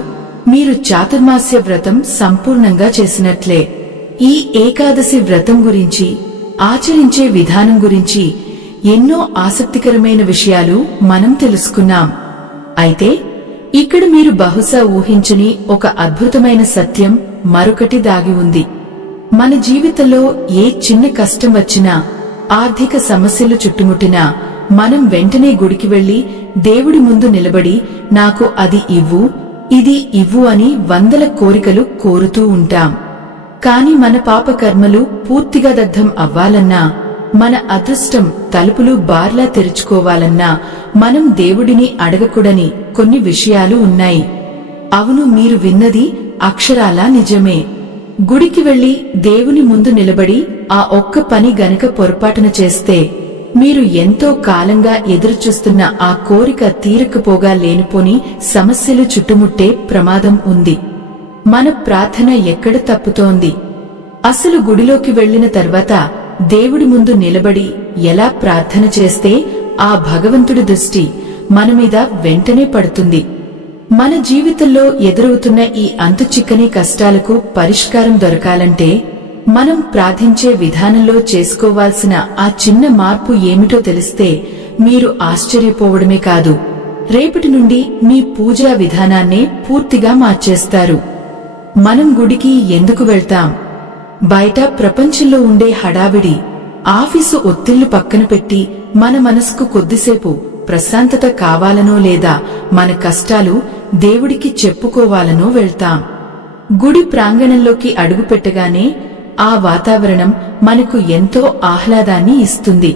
మీరు చాతుర్మాస్య వ్రతం సంపూర్ణంగా చేసినట్లే. ఈ ఏకాదశి వ్రతం గురించి, ఆచరించే విధానం గురించి ఎన్నో ఆసక్తికరమైన విషయాలు మనం తెలుసుకున్నాం. అయితే ఇక్కడ మీరు బహుశా ఊహించని ఒక అద్భుతమైన సత్యం మరొకటి దాగి ఉంది. మన జీవితంలో ఏ చిన్న కష్టం వచ్చినా, ఆర్థిక సమస్యలు చుట్టుముట్టినా మనం వెంటనే గుడికి వెళ్లి దేవుడి ముందు నిలబడి నాకు అది ఇవ్వు, ఇది ఇవ్వు అని వందల కోరికలు కోరుతూ ఉంటాం. కాని మన పాపకర్మలు పూర్తిగా దగ్ధం అవ్వాలన్నా, మన అదృష్టం తలుపులు బార్లా తెరుచుకోవాలన్నా మనం దేవుడిని అడగకూడని కొన్ని విషయాలు ఉన్నాయి. అవును, మీరు విన్నది అక్షరాలా నిజమే. గుడికి వెళ్లి దేవుని ముందు నిలబడి ఆ ఒక్క పని గనక పొరపాటున చేస్తే మీరు ఎంతో కాలంగా ఎదురుచూస్తున్న ఆ కోరిక తీరకపోగా లేనిపోని సమస్యలు చుట్టుముట్టే ప్రమాదం ఉంది. మన ప్రార్థన ఎక్కడ తప్పుతోంది? అసలు గుడిలోకి వెళ్లిన తర్వాత దేవుడి ముందు నిలబడి ఎలా ప్రార్థన చేస్తే ఆ భగవంతుడి దృష్టి మనమీద వెంటనే పడుతుంది. మన జీవితంలో ఎదురవుతున్న ఈ అంతుచిక్కని కష్టాలకు పరిష్కారం దొరకాలంటే మనం ప్రార్థించే విధానంలో చేసుకోవాల్సిన ఆ చిన్న మార్పు ఏమిటో తెలిస్తే మీరు ఆశ్చర్యపోవడమే కాదు, రేపటి నుండి మీ పూజా విధానాన్నే పూర్తిగా మార్చేస్తారు. మనం గుడికి ఎందుకు వెళ్తాం? బయట ప్రపంచంలో ఉండే హడావిడి, ఆఫీసు ఒత్తిళ్లు పక్కన పెట్టి మన మనసుకు కొద్దిసేపు ప్రశాంతత కావాలనో లేదా మన కష్టాలు దేవుడికి చెప్పుకోవాలనో వెళ్తాం. గుడి ప్రాంగణంలోకి అడుగుపెట్టగానే ఆ వాతావరణం మనకు ఎంతో ఆహ్లాదాన్ని ఇస్తుంది.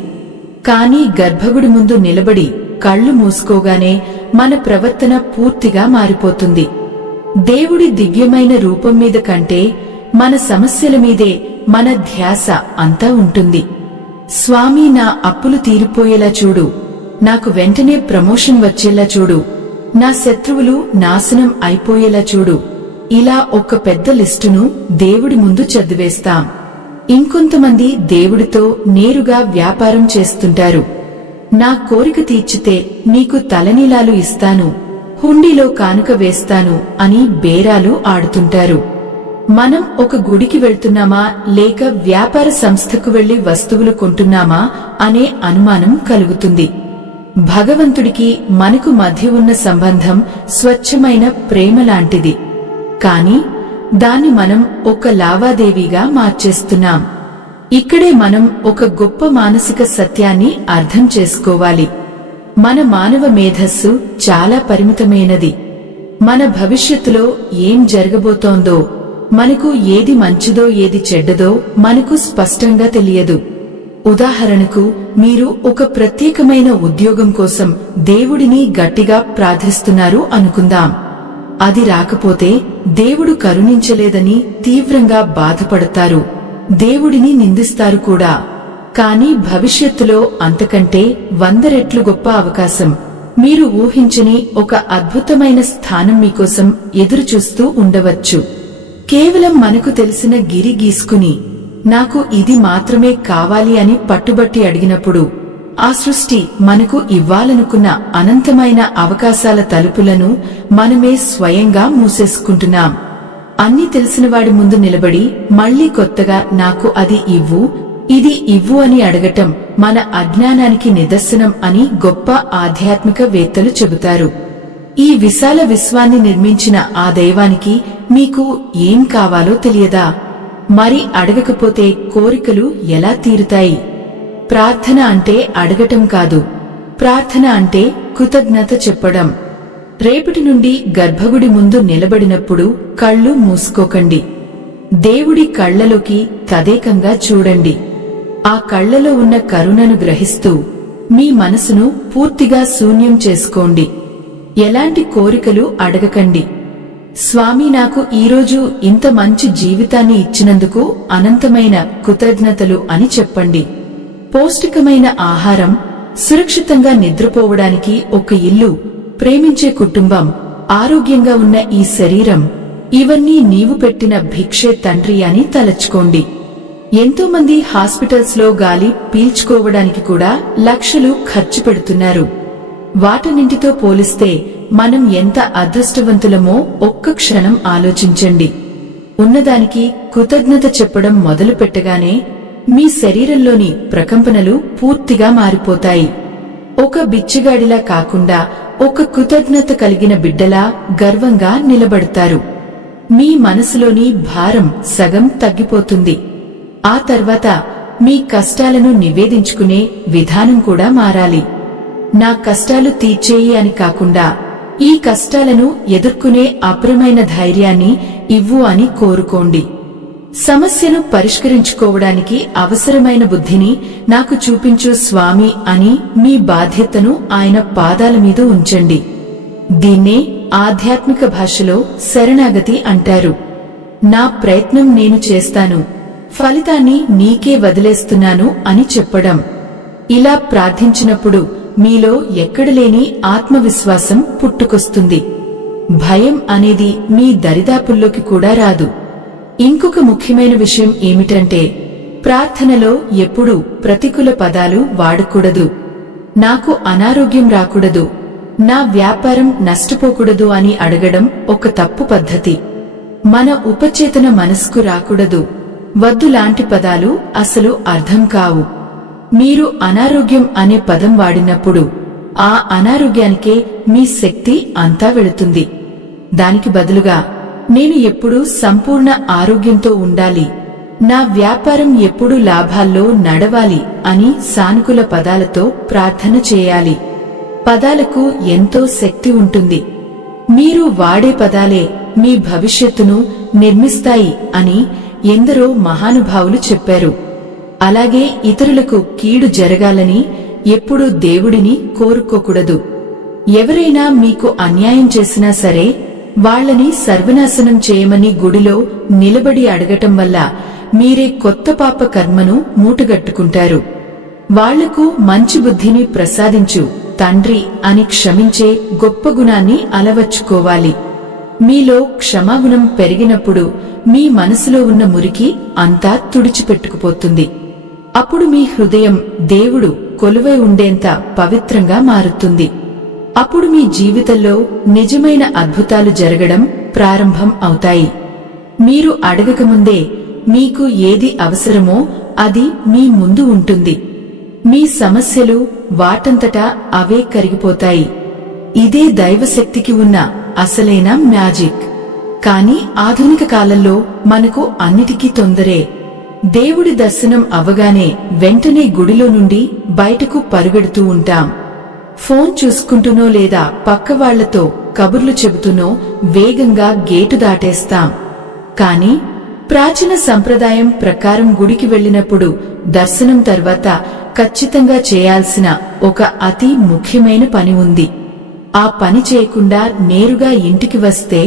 కానీ గర్భగుడి ముందు నిలబడి కళ్లు మూసుకోగానే మన ప్రవర్తన పూర్తిగా మారిపోతుంది. దేవుడి దివ్యమైన రూపం మీద కంటే మన సమస్యల మీదే మన ధ్యాస అంతా ఉంటుంది. స్వామి, నా అప్పులు తీరిపోయేలా చూడు, నాకు వెంటనే ప్రమోషన్ వచ్చేలా చూడు, నా శత్రువులు నాశనం అయిపోయేలా చూడు, ఇలా ఒక పెద్ద లిస్టును దేవుడి ముందు చదివేస్తాం. ఇంకొంతమంది దేవుడితో నేరుగా వ్యాపారం చేస్తుంటారు. నా కోరిక తీర్చితే నీకు తలనీలాలు ఇస్తాను, హుండీలో కానుక వేస్తాను అని బేరాలు ఆడుతుంటారు. మనం ఒక గుడికి వెళ్తున్నామా లేక వ్యాపార సంస్థకు వెళ్లి వస్తువులు కొంటున్నామా అనే అనుమానం కలుగుతుంది. భగవంతుడికి మనకు మధ్య ఉన్న సంబంధం స్వచ్ఛమైన ప్రేమ లాంటిది. కాని దాన్ని మనం ఒక లావాదేవీగా మార్చేస్తున్నాం. ఇక్కడే మనం ఒక గొప్ప మానసిక సత్యాన్ని అర్థం చేసుకోవాలి. మన మానవ మేధస్సు చాలా పరిమితమైనది. మన భవిష్యత్తులో ఏం జరగబోతోందో, మనకు ఏది మంచిదో ఏది చెడ్డదో మనకు స్పష్టంగా తెలియదు. ఉదాహరణకు, మీరు ఒక ప్రత్యేకమైన ఉద్యోగం కోసం దేవుడిని గట్టిగా ప్రార్థిస్తున్నారు అనుకుందాం. అది రాకపోతే దేవుడు కరుణించలేదని తీవ్రంగా బాధపడతారు, దేవుడిని నిందిస్తారు కూడా. కానీ భవిష్యత్తులో అంతకంటే 100 రెట్లు గొప్ప అవకాశం, మీరు ఊహించని ఒక అద్భుతమైన స్థానం మీకోసం ఎదురుచూస్తూ ఉండవచ్చు. కేవలం మనకు తెలిసిన గిరి గీసుకుని నాకు ఇది మాత్రమే కావాలి అని పట్టుబట్టి అడిగినప్పుడు ఆ సృష్టి మనకు ఇవ్వాలనుకున్న అనంతమైన అవకాశాల తలుపులను మనమే స్వయంగా మూసేసుకుంటున్నాం. అన్నీ తెలిసినవాడి ముందు నిలబడి మళ్లీ కొత్తగా నాకు అది ఇవ్వు, ఇది ఇవ్వు అని అడగటం మన అజ్ఞానానికి నిదర్శనం అని గొప్ప ఆధ్యాత్మిక వేత్తలు చెబుతారు. ఈ విశాల విశ్వాన్ని నిర్మించిన ఆ దైవానికి మీకు ఏం కావాలో తెలియదా? మరి అడగకపోతే కోరికలు ఎలా తీరుతాయి? ప్రార్థన అంటే అడగటం కాదు, ప్రార్థన అంటే కృతజ్ఞత చెప్పడం. రేపటి నుండి గర్భగుడి ముందు నిలబడినప్పుడు కళ్ళు మూసుకోకండి. దేవుడి కళ్లలోకి తదేకంగా చూడండి. ఆ కళ్లలో ఉన్న కరుణను గ్రహిస్తూ మీ మనసును పూర్తిగా శూన్యం చేసుకోండి. ఎలాంటి కోరికలు అడగకండి. స్వామి, నాకు ఈరోజు ఇంత మంచి జీవితాన్ని ఇచ్చినందుకు అనంతమైన కృతజ్ఞతలు అని చెప్పండి. పౌష్టికమైన ఆహారం, సురక్షితంగా నిద్రపోవడానికి ఒక ఇల్లు, ప్రేమించే కుటుంబం, ఆరోగ్యంగా ఉన్న ఈ శరీరం, ఇవన్నీ నీవు పెట్టిన భిక్షే తండ్రి అని తలచుకోండి. ఎంతో మంది హాస్పిటల్స్ లో గాలి పీల్చుకోవడానికి కూడా లక్షలు ఖర్చు పెడుతున్నారు. వాటన్నింటితో పోలిస్తే మనం ఎంత అదృష్టవంతులమో ఒక్క క్షణం ఆలోచించండి. ఉన్నదానికి కృతజ్ఞత చెప్పడం మొదలు పెట్టగానే మీ శరీరంలోని ప్రకంపనలు పూర్తిగా మారిపోతాయి. ఒక బిచ్చగాడిలా కాకుండా ఒక కృతజ్ఞత కలిగిన బిడ్డలా గర్వంగా నిలబడతారు. మీ మనసులోని భారం సగం తగ్గిపోతుంది. ఆ తర్వాత మీ కష్టాలను నివేదించుకునే విధానం కూడా మారాలి. నా కష్టాలు తీర్చేయి అని కాకుండా ఈ కష్టాలను ఎదుర్కొనే అపరమైన ధైర్యాన్ని ఇవ్వు అని కోరుకోండి. సమస్యను పరిష్కరించుకోవడానికి అవసరమైన బుద్ధిని నాకు చూపించు స్వామి అని మీ బాధ్యతను ఆయన పాదాల మీద ఉంచండి. దీన్నే ఆధ్యాత్మిక భాషలో శరణాగతి అంటారు. నా ప్రయత్నం నేను చేస్తాను, ఫలితాన్ని నీకే వదిలేస్తున్నాను అని చెప్పడం. ఇలా ప్రార్థించినప్పుడు మీలో ఎక్కడలేని ఆత్మవిశ్వాసం పుట్టుకొస్తుంది. భయం అనేది మీ దరిదాపుల్లోకి కూడా రాదు. ఇంకొక ముఖ్యమైన విషయం ఏమిటంటే, ప్రార్థనలో ఎప్పుడూ ప్రతికూల పదాలు వాడకూడదు. నాకు అనారోగ్యం రాకూడదు, నా వ్యాపారం నష్టపోకూడదు అని అడగడం ఒక తప్పు పద్ధతి. మన ఉపచేతన మనస్కు రాకూడదు, వద్దు లాంటి పదాలు అసలు అర్థం కావు. మీరు అనారోగ్యం అనే పదం వాడినప్పుడు ఆ అనారోగ్యానికే మీ శక్తి అంతా వెళుతుంది. దానికి బదులుగా నేను ఎప్పుడూ సంపూర్ణ ఆరోగ్యంతో ఉండాలి, నా వ్యాపారం ఎప్పుడూ లాభాల్లో నడవాలి అని సానుకూల పదాలతో ప్రార్థన చేయాలి. పదాలకు ఎంతో శక్తి ఉంటుంది. మీరు వాడే పదాలే మీ భవిష్యత్తును నిర్మిస్తాయి అని ఎందరో మహానుభావులు చెప్పారు. అలాగే ఇతరులకు కీడు జరగాలని ఎప్పుడూ దేవుడిని కోరుకోకూడదు. ఎవరైనా మీకు అన్యాయం చేసినా సరే వాళ్లని సర్వనాశనం చేయమని గుడిలో నిలబడి అడగటం వల్ల మీరే కొత్త పాప కర్మను మూటగట్టుకుంటారు. వాళ్లకు మంచి బుద్ధిని ప్రసాదించు తండ్రి అని క్షమించే గొప్ప గుణాన్ని అలవర్చుకోవాలి. మీలో క్షమాగుణం పెరిగినప్పుడు మీ మనసులో ఉన్న మురికి అంతా తుడిచిపెట్టుకుపోతుంది. అప్పుడు మీ హృదయం దేవుడు కొలువై ఉండేంత పవిత్రంగా మారుతుంది. అప్పుడు మీ జీవితంలో నిజమైన అద్భుతాలు జరగడం ప్రారంభం అవుతాయి. మీరు అడగకముందే మీకు ఏది అవసరమో అది మీ ముందు ఉంటుంది. మీ సమస్యలు వాటంతటా అవే కరిగిపోతాయి. ఇదే దైవశక్తికి ఉన్న అసలైన మ్యాజిక్. కాని ఆధునిక కాలంలో మనకు అన్నిటికీ తొందరే. దేవుడి దర్శనం అవగానే వెంటనే గుడిలో నుండి బయటకు పరుగెడుతూ ఉంటాం. ఫోన్ చూసుకుంటూనో లేదా పక్కవాళ్లతో కబుర్లు చెబుతూనో వేగంగా గేటు దాటేస్తాం. కాని ప్రాచీన సంప్రదాయం ప్రకారం గుడికి వెళ్లినప్పుడు దర్శనం తర్వాత ఖచ్చితంగా చేయాల్సిన ఒక అతి ముఖ్యమైన పని ఉంది. ఆ పని చేయకుండా నేరుగా ఇంటికి వస్తే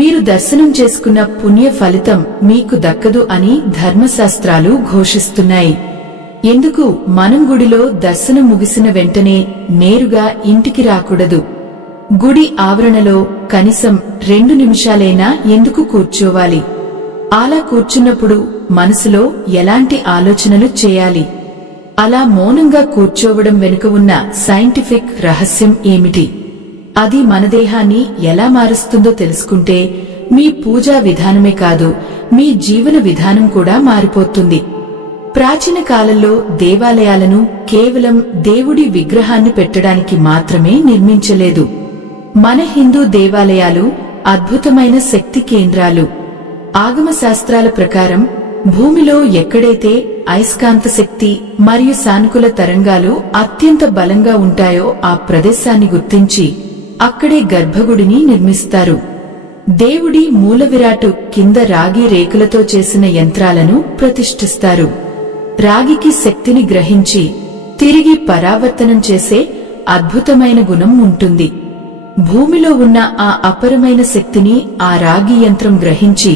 మీరు దర్శనం చేసుకున్న పుణ్య ఫలితం మీకు దక్కదు అని ధర్మశాస్త్రాలు ఘోషిస్తున్నాయి. ఎందుకు మనం గుడిలో దర్శనం ముగిసిన వెంటనే నేరుగా ఇంటికి రాకూడదు? గుడి ఆవరణలో కనీసం 2 నిమిషాలైనా ఎందుకు కూర్చోవాలి? అలా కూర్చున్నప్పుడు మనసులో ఎలాంటి ఆలోచనలు చేయాలి? అలా మౌనంగా కూర్చోవడం వెనుక ఉన్న సైంటిఫిక్ రహస్యం ఏమిటి? అది మన దేహాన్ని ఎలా మారుస్తుందో తెలుసుకుంటే మీ పూజా విధానమే కాదు, మీ జీవన విధానం కూడా మారిపోతుంది. ప్రాచీన కాలంలో దేవాలయాలను కేవలం దేవుడి విగ్రహాన్ని పెట్టడానికి మాత్రమే నిర్మించలేదు. మన హిందూ దేవాలయాలు అద్భుతమైన శక్తి కేంద్రాలు. ఆగమ శాస్త్రాల ప్రకారం భూమిలో ఎక్కడైతే అయస్కాంత శక్తి మరియు సానుకూల తరంగాలు అత్యంత బలంగా ఉంటాయో ఆ ప్రదేశాన్ని గుర్తించి అక్కడే గర్భగుడిని నిర్మిస్తారు. దేవుడి మూలవిరాటు కింద రాగి రేకులతో చేసిన యంత్రాలను ప్రతిష్ఠిస్తారు. రాగికి శక్తిని గ్రహించి తిరిగి పరావర్తనం చేసే అద్భుతమైన గుణం ఉంటుంది. భూమిలో ఉన్న ఆ అపరమైన శక్తిని ఆ రాగి యంత్రం గ్రహించి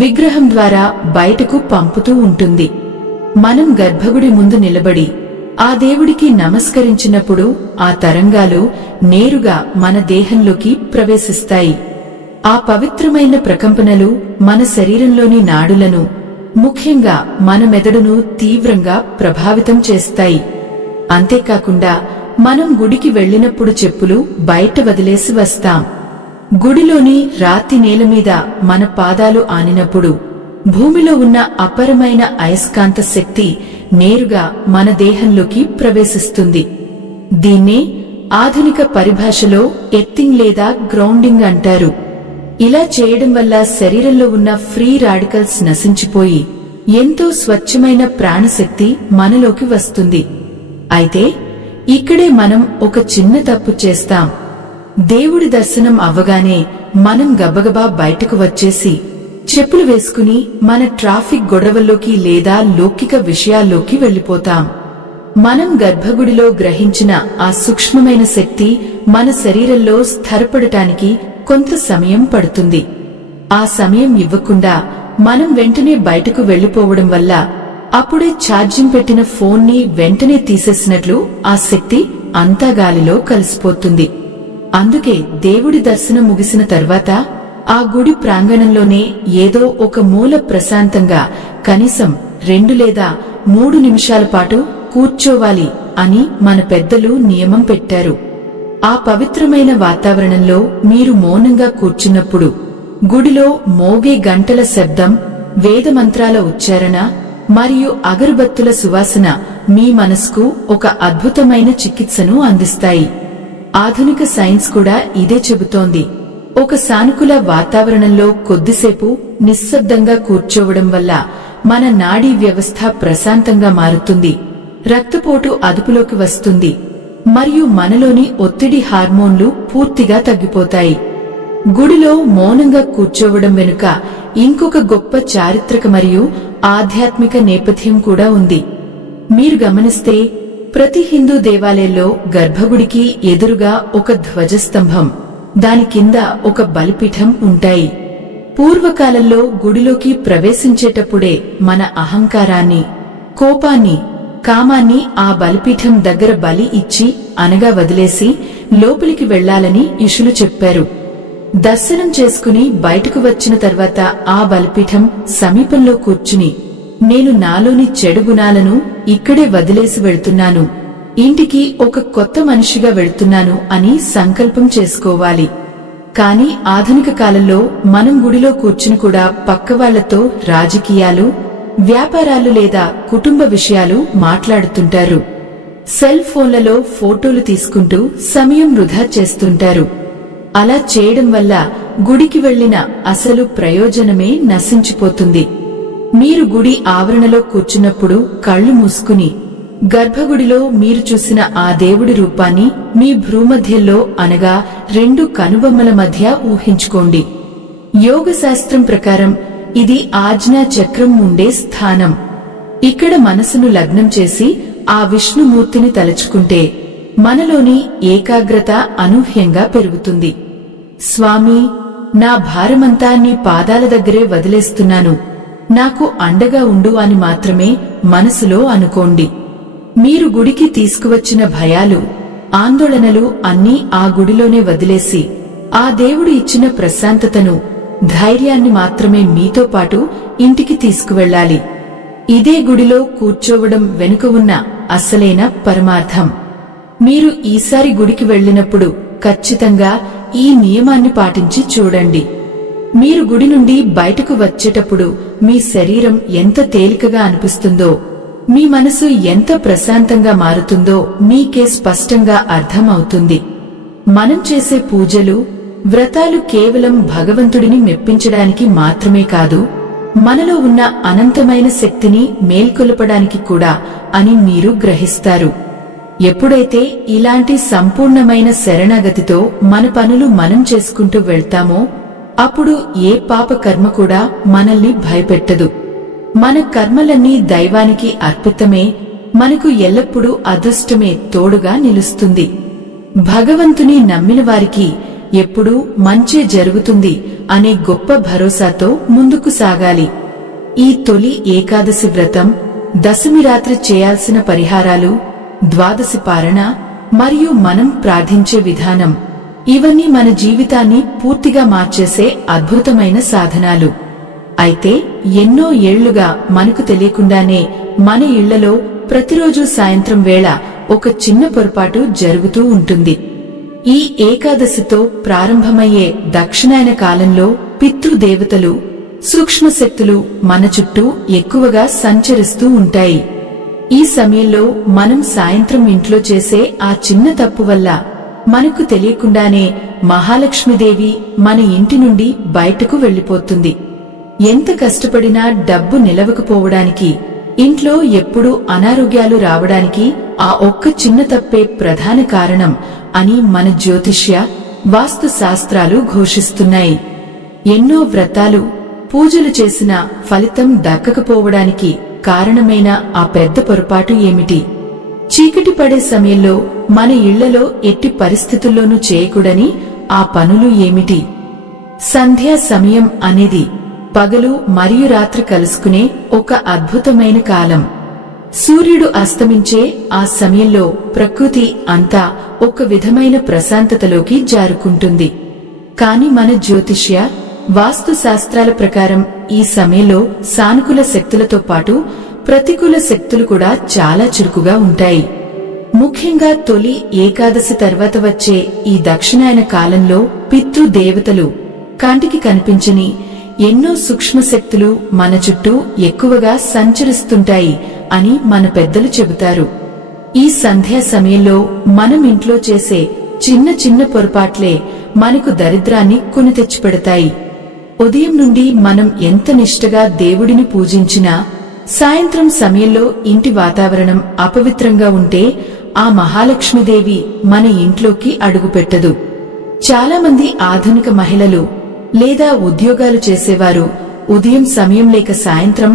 విగ్రహం ద్వారా బయటకు పంపుతూ ఉంటుంది. మనం గర్భగుడి ముందు నిలబడి ఆ దేవుడికి నమస్కరించినప్పుడు ఆ తరంగాలు నేరుగా మన దేహంలోకి ప్రవేశిస్తాయి. ఆ పవిత్రమైన ప్రకంపనలు మన శరీరంలోని నాడులను, ముఖ్యంగా మన మెదడును తీవ్రంగా ప్రభావితం చేస్తాయి. అంతేకాకుండా మనం గుడికి వెళ్లినప్పుడు చెప్పులు బయట వదిలేసి వస్తాం. గుడిలోని రాతి నేలమీద మన పాదాలు ఆనినప్పుడు భూమిలో ఉన్న అపరమైన అయస్కాంత శక్తి నేరుగా మన దేహంలోకి ప్రవేశిస్తుంది. దీన్నే ఆధునిక పరిభాషలో ఎర్తింగ్ లేదా గ్రౌండింగ్ అంటారు. ఇలా చేయడం వల్ల శరీరంలో ఉన్న ఫ్రీ రాడికల్స్ నశించిపోయి ఎంతో స్వచ్ఛమైన ప్రాణశక్తి మనలోకి వస్తుంది. అయితే ఇక్కడే మనం ఒక చిన్న తప్పు చేస్తాం. దేవుడి దర్శనం అవ్వగానే మనం గబగబా బయటకు వచ్చేసి చెప్పులు వేసుకుని మన ట్రాఫిక్ గొడవల్లోకి లేదా లౌకిక విషయాల్లోకి వెళ్లిపోతాం. మనం గర్భగుడిలో గ్రహించిన ఆ సూక్ష్మమైన శక్తి మన శరీరంలో స్థిరపడటానికి కొంత సమయం పడుతుంది. ఆ సమయం ఇవ్వకుండా మనం వెంటనే బయటకు వెళ్లిపోవడం వల్ల అప్పుడే ఛార్జింగ్ పెట్టిన ఫోన్ని వెంటనే తీసేసినట్లు ఆ శక్తి అంతా గాలిలో కలిసిపోతుంది. అందుకే దేవుడి దర్శనం ముగిసిన తర్వాత ఆ గుడి ప్రాంగణంలోనే ఏదో ఒక మూల ప్రశాంతంగా కనీసం 2 లేదా 3 నిమిషాల పాటు కూర్చోవాలి అని మన పెద్దలు నియమం పెట్టారు. ఆ పవిత్రమైన వాతావరణంలో మీరు మౌనంగా కూర్చున్నప్పుడు గుడిలో మోగే గంటల శబ్దం, వేదమంత్రాల ఉచ్చారణ మరియు అగరబత్తుల సువాసన మీ మనసుకు ఒక అద్భుతమైన చికిత్సను అందిస్తాయి. ఆధునిక సైన్స్ కూడా ఇదే చెబుతోంది. ఒక సానుకూల వాతావరణంలో కొద్దిసేపు నిశ్శబ్దంగా కూర్చోవడం వల్ల మన నాడీ వ్యవస్థ ప్రశాంతంగా మారుతుంది, రక్తపోటు అదుపులోకి వస్తుంది మరియు మనలోని ఒత్తిడి హార్మోన్లు పూర్తిగా తగ్గిపోతాయి. గుడిలో మౌనంగా కూర్చోవడం వెనుక ఇంకొక గొప్ప చారిత్రక మరియు ఆధ్యాత్మిక నేపథ్యం కూడా ఉంది. మీరు గమనిస్తే ప్రతి హిందూ దేవాలయంలో గర్భగుడికి ఎదురుగా ఒక ధ్వజస్తంభం, దాని కింద ఒక బలిపీఠం ఉంటాయి. పూర్వకాలంలో గుడిలోకి ప్రవేశించేటప్పుడే మన అహంకారాన్ని, కోపాన్ని, కామాన్ని ఆ బలిపీఠం దగ్గర బలి ఇచ్చి అనగా వదిలేసి లోపలికి వెళ్లాలని ఋషులు చెప్పారు. దర్శనం చేసుకుని బయటకు వచ్చిన తర్వాత ఆ బలిపీఠం సమీపంలో కూర్చుని నేను నాలోని చెడు గుణాలను ఇక్కడే వదిలేసి వెళ్తున్నాను, ఇంటికి ఒక కొత్త మనిషిగా వెళ్తున్నాను అని సంకల్పం చేసుకోవాలి. కాని ఆధునిక కాలంలో మనం గుడిలో కూర్చుని కూడా పక్కవాళ్లతో రాజకీయాలు, వ్యాపారాలు లేదా కుటుంబ విషయాలు మాట్లాడుతుంటారు. సెల్ ఫోన్లలో ఫోటోలు తీసుకుంటూ సమయం వృధా చేస్తుంటారు. అలా చేయడం వల్ల గుడికి వెళ్లిన అసలు ప్రయోజనమే నశించిపోతుంది. మీరు గుడి ఆవరణలో కూర్చున్నప్పుడు కళ్లు మూసుకుని గర్భగుడిలో మీరు చూసిన ఆ దేవుడి రూపాన్ని మీ భ్రూమధ్యంలో అనగా 2 కనుబొమ్మల మధ్య ఊహించుకోండి. యోగ శాస్త్రం ప్రకారం ఇది ఆజ్ఞా చక్రం ఉండే స్థానం. ఇక్కడ మనసును లగ్నం చేసి ఆ విష్ణుమూర్తిని తలుచుకుంటే మనలోని ఏకాగ్రత అనూహ్యంగా పెరుగుతుంది. స్వామి, నా భారమంతా నీ పాదాల దగ్గరే వదిలేస్తున్నాను, నాకు అండగా ఉండు అని మాత్రమే మనసులో అనుకోండి. మీరు గుడికి తీసుకువచ్చిన భయాలు, ఆందోళనలు అన్నీ ఆ గుడిలోనే వదిలేసి ఆ దేవుడు ఇచ్చిన ప్రశాంతతను, ధైర్యాన్ని మాత్రమే మీతో పాటు ఇంటికి తీసుకువెళ్లాలి. ఇదే గుడిలో కూర్చోవడం వెనుక ఉన్న అసలైన పరమార్థం. మీరు ఈసారి గుడికి వెళ్లినప్పుడు ఖచ్చితంగా ఈ నియమాన్ని పాటించి చూడండి. మీరు గుడి నుండి బయటకు వచ్చేటప్పుడు మీ శరీరం ఎంత తేలికగా అనిపిస్తుందో, మీ మనసు ఎంత ప్రశాంతంగా మారుతుందో మీకే స్పష్టంగా అర్థం అవుతుంది. మనం చేసే పూజలు, వ్రతాలు కేవలం భగవంతుడిని మెప్పించడానికి మాత్రమే కాదు, మనలో ఉన్న అనంతమైన శక్తిని మేల్కొల్పడానికి కూడా అని మీరు గ్రహిస్తారు. ఎప్పుడైతే ఇలాంటి సంపూర్ణమైన శరణాగతితో మన పనులు మనం చేసుకుంటూ వెళ్తామో అప్పుడు ఏ పాప కర్మ కూడా మనల్ని భయపెట్టదు. మన కర్మలన్నీ దైవానికి అర్పితమే, మనకు ఎల్లప్పుడూ అదృష్టమే తోడుగా నిలుస్తుంది. భగవంతుని నమ్మిన వారికి ఎప్పుడూ మంచే జరుగుతుంది అనే గొప్ప భరోసాతో ముందుకు సాగాలి. ఈ తొలి ఏకాదశి వ్రతం, దశమి రాత్రి చేయాల్సిన పరిహారాలు, ద్వాదశి పారణ మరియు మనం ప్రార్థించే విధానం ఇవన్నీ మన జీవితాన్ని పూర్తిగా మార్చేసే అద్భుతమైన సాధనాలు. అయితే ఎన్నో ఏళ్లుగా మనకు తెలియకుండానే మన ఇళ్లలో ప్రతిరోజు సాయంత్రం వేళ ఒక చిన్న పొరపాటు జరుగుతూ ఉంటుంది. ఈ ఏకాదశితో ప్రారంభమయ్యే దక్షిణాయన కాలంలో పితృదేవతలు, సూక్ష్మశక్తులు మన చుట్టూ ఎక్కువగా సంచరిస్తూ ఉంటాయి. ఈ సమయంలో మనం సాయంత్రం ఇంట్లో చేసే ఆ చిన్న తప్పు వల్ల మనకు తెలియకుండానే మహాలక్ష్మీదేవి మన ఇంటి నుండి బయటకు వెళ్లిపోతుంది. ఎంత కష్టపడినా డబ్బు నిలవకపోవడానికి, ఇంట్లో ఎప్పుడూ అనారోగ్యాలు రావడానికి ఆ ఒక్క చిన్న తప్పే ప్రధాన కారణం అని మన జ్యోతిష్య, వాస్తు శాస్త్రాలు ఘోషిస్తున్నాయి. ఎన్నో వ్రతాలు, పూజలు చేసినా ఫలితం దక్కకపోవడానికి కారణమైన ఆ పెద్ద పొరపాటు ఏమిటి? చీకటి పడే సమయంలో మన ఇళ్లలో ఎట్టి పరిస్థితుల్లోనూ చేయకూడని ఆ పనులు ఏమిటి? సంధ్యా సమయం అనేది పగలు మరియు రాత్రి కలుసుకునే ఒక అద్భుతమైన కాలం. సూర్యుడు అస్తమించే ఆ సమయంలో ప్రకృతి అంతా ఒక విధమైన ప్రశాంతతలోకి జారుకుంటుంది. కాని మన జ్యోతిష్య, వాస్తు శాస్త్రాల ప్రకారం ఈ సమయంలో సానుకూల శక్తులతో పాటు ప్రతికూల శక్తులు కూడా చాలా చురుకుగా ఉంటాయి. ముఖ్యంగా తొలి ఏకాదశి తర్వాత వచ్చే ఈ దక్షిణాయన కాలంలో పితృదేవతలు, కంటికి కనిపించని ఎన్నో సూక్ష్మశక్తులు మన చుట్టూ ఎక్కువగా సంచరిస్తుంటాయి అని మన పెద్దలు చెబుతారు. ఈ సంధ్యా సమయంలో మనం ఇంట్లో చేసే చిన్న చిన్న పొరపాట్లే మనకు దరిద్రాన్ని కొని తెచ్చిపెడతాయి. ఉదయం నుండి మనం ఎంత నిష్ఠగా దేవుడిని పూజించినా సాయంత్రం సమయంలో ఇంటి వాతావరణం అపవిత్రంగా ఉంటే ఆ మహాలక్ష్మీదేవి మన ఇంట్లోకి అడుగుపెట్టదు. చాలా మంది ఆధునిక మహిళలు లేదా ఉద్యోగాలు చేసేవారు ఉదయం సమయం లేక సాయంత్రం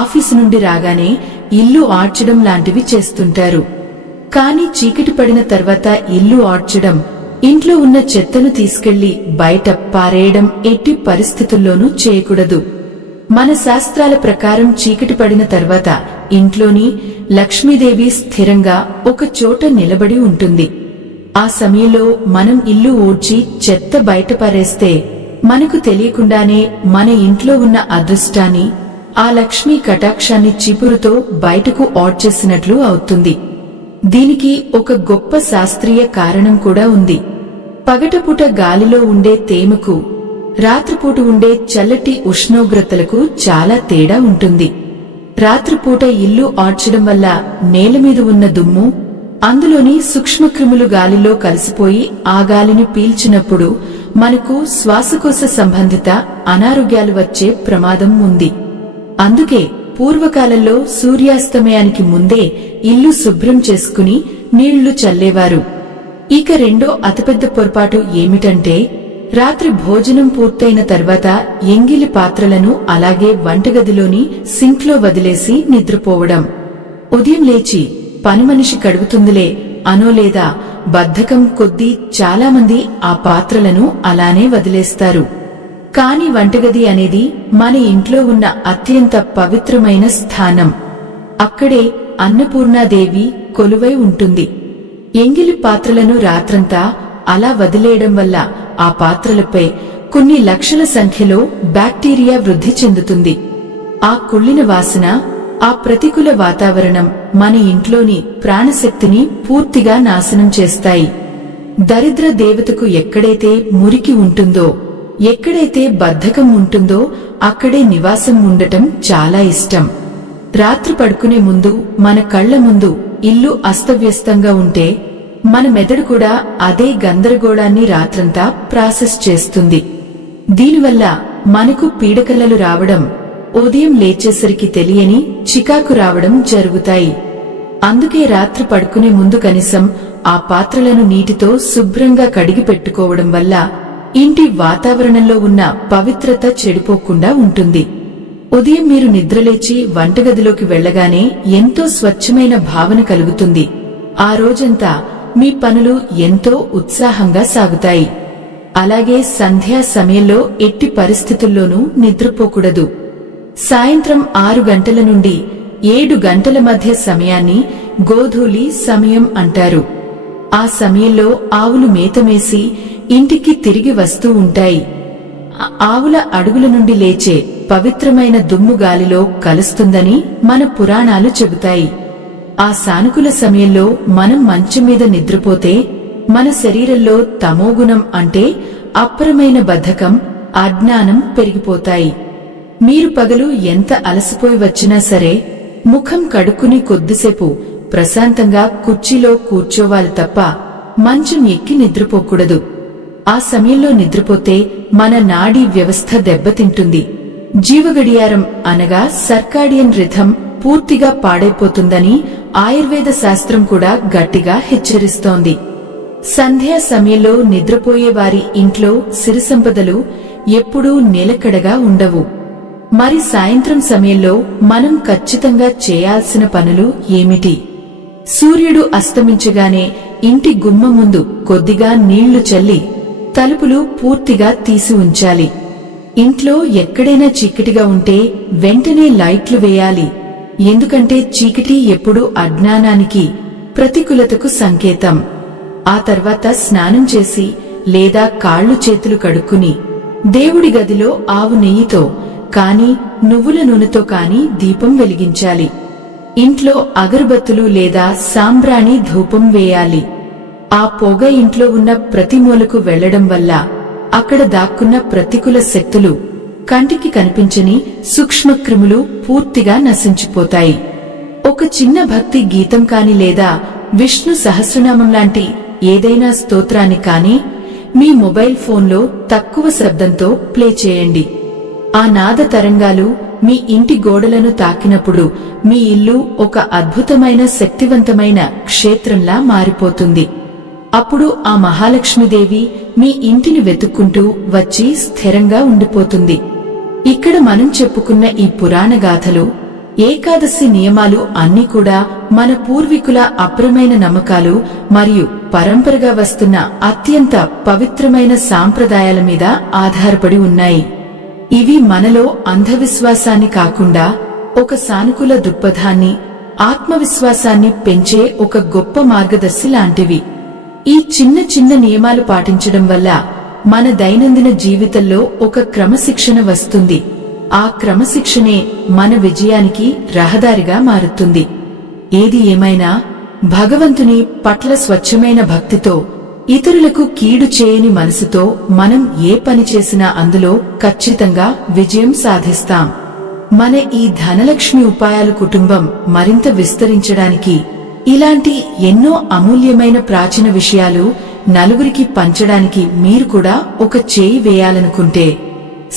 ఆఫీసు నుండి రాగానే ఇల్లు ఆడ్చడం లాంటివి చేస్తుంటారు. కాని చీకటి పడిన తర్వాత ఇల్లు ఆడ్చడం, ఇంట్లో ఉన్న చెత్తను తీసుకెళ్లి బయట పారేయడం ఎట్టి పరిస్థితుల్లోనూ చేయకూడదు. మన శాస్త్రాల ప్రకారం చీకటి పడిన తర్వాత ఇంట్లోని లక్ష్మీదేవి స్థిరంగా ఒక చోట నిలబడి ఉంటుంది. ఆ సమయంలో మనం ఇల్లు ఊడ్చి చెత్త బయట పారేస్తే మనకు తెలియకుండానే మన ఇంట్లో ఉన్న అదృష్టాన్ని, ఆ లక్ష్మీ కటాక్షాన్ని చీపురుతో బయటకు ఆడ్చేసినట్లు అవుతుంది. దీనికి ఒక గొప్ప శాస్త్రీయ కారణం కూడా ఉంది. పగటపూట గాలిలో ఉండే తేమకు, రాత్రిపూట ఉండే చల్లటి ఉష్ణోగ్రతలకు చాలా తేడా ఉంటుంది. రాత్రిపూట ఇల్లు ఆడ్చడం వల్ల నేలమీద ఉన్న దుమ్ము, అందులోని సూక్ష్మక్రిములు గాలిలో కలిసిపోయి ఆ గాలిని పీల్చినప్పుడు మనకు శ్వాసకోశ సంబంధిత అనారోగ్యాలు వచ్చే ప్రమాదం ఉంది. అందుకే పూర్వకాలంలో సూర్యాస్తమయానికి ముందే ఇల్లు శుభ్రం చేసుకుని నీళ్లు చల్లేవారు. ఇక రెండో అతిపెద్ద పొరపాటు ఏమిటంటే, రాత్రి భోజనం పూర్తయిన తర్వాత ఎంగిలి పాత్రలను అలాగే వంటగదిలోని సింక్లో వదిలేసి నిద్రపోవడం. ఉదయం లేచి పనిమనిషి కడుగుతుందిలే అనో లేదా బద్ధకం కొద్దీ చాలామంది ఆ పాత్రలను అలానే వదిలేస్తారు. కాని వంటగది అనేది మన ఇంట్లో ఉన్న అత్యంత పవిత్రమైన స్థానం. అక్కడే అన్నపూర్ణాదేవి కొలువై ఉంటుంది. ఎంగిలి పాత్రలను రాత్రంతా అలా వదిలేయడం వల్ల ఆ పాత్రలపై కొన్ని లక్షల సంఖ్యలో బ్యాక్టీరియా వృద్ధి చెందుతుంది. ఆ కుళ్ళిన వాసన, ఆ ప్రతికూల వాతావరణం మన ఇంట్లోని ప్రాణశక్తిని పూర్తిగా నాశనం చేస్తాయి. దరిద్ర దేవతకు ఎక్కడైతే మురికి ఉంటుందో, ఎక్కడైతే బద్ధకం ఉంటుందో అక్కడే నివాసం ఉండటం చాలా ఇష్టం. రాత్రి పడుకునే ముందు మన కళ్ల ముందు ఇల్లు అస్తవ్యస్తంగా ఉంటే మన మెదడు కూడా అదే గందరగోళాన్ని రాత్రంతా ప్రాసెస్ చేస్తుంది. దీనివల్ల మనకు పీడకలలు రావడం, ఉదయం లేచేసరికి తెలియని చికాకు రావడం జరుగుతాయి. అందుకే రాత్రి పడుకునే ముందు కనీసం ఆ పాత్రలను నీటితో శుభ్రంగా కడిగి పెట్టుకోవడం వల్ల ఇంటి వాతావరణంలో ఉన్న పవిత్రత చెడిపోకుండా ఉంటుంది. ఉదయం మీరు నిద్రలేచి వంటగదిలోకి వెళ్లగానే ఎంతో స్వచ్ఛమైన భావన కలుగుతుంది. ఆ రోజంతా మీ పనులు ఎంతో ఉత్సాహంగా సాగుతాయి. అలాగే సంధ్యా సమయంలో ఎట్టి పరిస్థితుల్లోనూ నిద్రపోకూడదు. సాయంత్రం 6 గంటల నుండి 7 గంటల మధ్య సమయాన్ని గోధూళి సమయం అంటారు. ఆ సమయంలో ఆవులు మేతమేసి ఇంటికి తిరిగి వస్తూ ఉంటాయి. ఆవుల అడుగుల నుండి లేచే పవిత్రమైన దుమ్ము గాలిలో కలుస్తుందని మన పురాణాలు చెబుతాయి. ఆ సానుకూల సమయంలో మనం మంచం మీద నిద్రపోతే మన శరీరంలో తమోగుణం అంటే అపరమైన బద్ధకం, అజ్ఞానం పెరిగిపోతాయి. మీరు పగలు ఎంత అలసిపోయి వచ్చినా సరే ముఖం కడుక్కుని కొద్దిసేపు ప్రశాంతంగా కుర్చీలో కూర్చోవాలి తప్ప మంచం ఎక్కి నిద్రపోకూడదు. ఆ సమయంలో నిద్రపోతే మన నాడీ వ్యవస్థ దెబ్బతింటుంది. జీవగడియారం అనగా సర్కాడియన్ రిథం పూర్తిగా పాడైపోతుందని ఆయుర్వేద శాస్త్రం కూడా గట్టిగా హెచ్చరిస్తోంది. సంధ్యా సమయంలో నిద్రపోయే వారి ఇంట్లో సిరిసంపదలు ఎప్పుడూ నిలకడగా ఉండవు. మరి సాయంత్రం సమయంలో మనం ఖచ్చితంగా చేయాల్సిన పనులు ఏమిటి? సూర్యుడు అస్తమించగానే ఇంటి గుమ్మం ముందు కొద్దిగా నీళ్లు చల్లి తలుపులు పూర్తిగా తీసి ఉంచాలి. ఇంట్లో ఎక్కడైనా చీకటిగా ఉంటే వెంటనే లైట్లు వేయాలి. ఎందుకంటే చీకటి ఎప్పుడూ అజ్ఞానానికి, ప్రతికూలతకు సంకేతం. ఆ తర్వాత స్నానం చేసి లేదా కాళ్లు చేతులు కడుక్కుని దేవుడి గదిలో ఆవు నెయ్యితో కాని నువ్వుల నూనెతో కాని దీపం వెలిగించాలి. ఇంట్లో అగరబత్తులు లేదా సాంబ్రాణి ధూపం వేయాలి. ఆ పొగ ఇంట్లో ఉన్న ప్రతి మూలకు వెళ్లడం వల్ల అక్కడ దాక్కున్న ప్రతికూల శక్తులు, కంటికి కనిపించని సూక్ష్మక్రిములు పూర్తిగా నశించిపోతాయి. ఒక చిన్న భక్తి గీతం కాని లేదా విష్ణు సహస్రనామం లాంటి ఏదైనా స్తోత్రాన్ని కాని మీ మొబైల్ ఫోన్లో తక్కువ శబ్దంతో ప్లే చేయండి. ఆ నాద తరంగాలు మీ ఇంటి గోడలను తాకినప్పుడు మీ ఇల్లు ఒక అద్భుతమైన శక్తివంతమైన క్షేత్రంలా మారిపోతుంది. అప్పుడు ఆ మహాలక్ష్మీదేవి మీ ఇంటిని వెతుక్కుంటూ వచ్చి స్థిరంగా ఉండిపోతుంది. ఇక్కడ మనం చెప్పుకున్న ఈ పురాణ గాథలు, ఏకాదశి నియమాలు అన్నీ కూడా మన పూర్వీకుల అప్రమైన నమ్మకాలు మరియు పరంపరగా వస్తున్న అత్యంత పవిత్రమైన సాంప్రదాయాల మీద ఆధారపడి ఉన్నాయి. ఇవి మనలో అంధవిశ్వాసాన్ని కాకుండా ఒక సానుకూల దృక్పథాన్ని, ఆత్మవిశ్వాసాన్ని పెంచే ఒక గొప్ప మార్గదర్శి లాంటివి. ఈ చిన్న చిన్న నియమాలు పాటించడం వల్ల మన దైనందిన జీవితంలో ఒక క్రమశిక్షణ వస్తుంది. ఆ క్రమశిక్షణే మన విజయానికి రహదారిగా మారుతుంది. ఏది ఏమైనా భగవంతుని పట్ల స్వచ్ఛమైన భక్తితో, ఇతరులకు కీడు చేయని మనసుతో మనం ఏ పని చేసినా అందులో ఖచ్చితంగా విజయం సాధిస్తాం. మన ఈ ధనలక్ష్మి ఉపాయాలు కుటుంబం మరింత విస్తరించడానికి, ఇలాంటి ఎన్నో అమూల్యమైన ప్రాచీన విషయాలు నలుగురికి పంచడానికి మీరు కూడా ఒక చేయి వేయాలనుకుంటే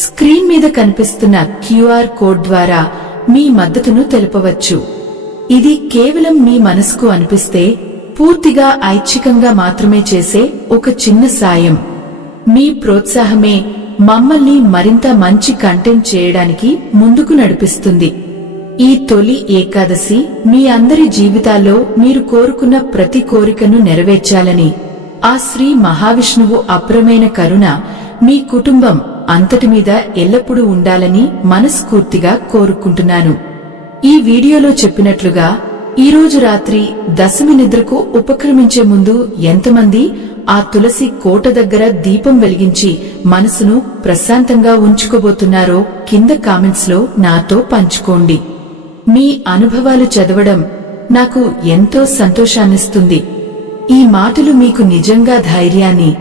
స్క్రీన్ మీద కనిపిస్తున్న క్యూఆర్ కోడ్ ద్వారా మీ మద్దతును తెలుపవచ్చు. ఇది కేవలం మీ మనసుకు అనిపిస్తే పూర్తిగా ఐచ్ఛికంగా మాత్రమే చేసే ఒక చిన్న సాయం. మీ ప్రోత్సాహమే మమ్మల్ని మరింత మంచి కంటెంట్ చేయడానికి ముందుకు నడిపిస్తుంది. ఈ తొలి ఏకాదశి మీ అందరి జీవితాల్లో మీరు కోరుకున్న ప్రతి కోరికను నెరవేర్చాలని, ఆ శ్రీ మహావిష్ణువు అప్రమైన కరుణ మీ కుటుంబం అంతటి మీద ఎల్లప్పుడూ ఉండాలని మనస్ఫూర్తిగా కోరుకుంటున్నాను. ఈ వీడియోలో చెప్పినట్లుగా ఈరోజు రాత్రి దశమి నిద్రకు ఉపక్రమించే ముందు ఎంతమంది ఆ తులసి కోట దగ్గర దీపం వెలిగించి మనసును ప్రశాంతంగా ఉంచుకోబోతున్నారో కింద కామెంట్స్ లో నాతో పంచుకోండి. మీ అనుభవాలు చదవడం నాకు ఎంతో సంతోషాన్నిస్తుంది. ఈ మాటలు మీకు నిజంగా ధైర్యాన్ని,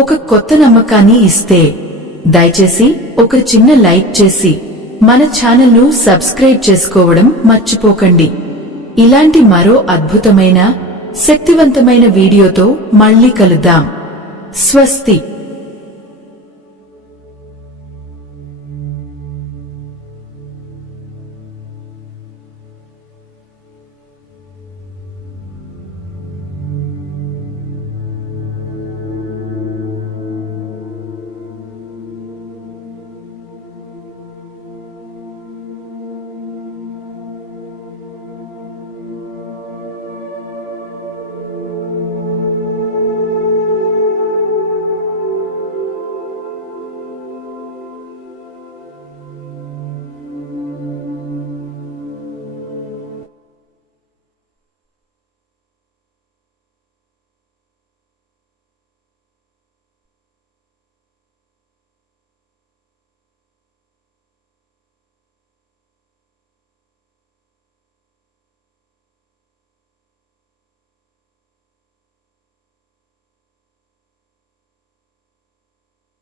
ఒక కొత్త నమ్మకాన్ని ఇస్తే దయచేసి ఒక చిన్న లైక్ చేసి మన ఛానల్ను సబ్స్క్రైబ్ చేసుకోవడం మర్చిపోకండి. ఇలాంటి మరో అద్భుతమైన, శక్తివంతమైన వీడియోతో మళ్ళీ కలుద్దాం. స్వస్తి.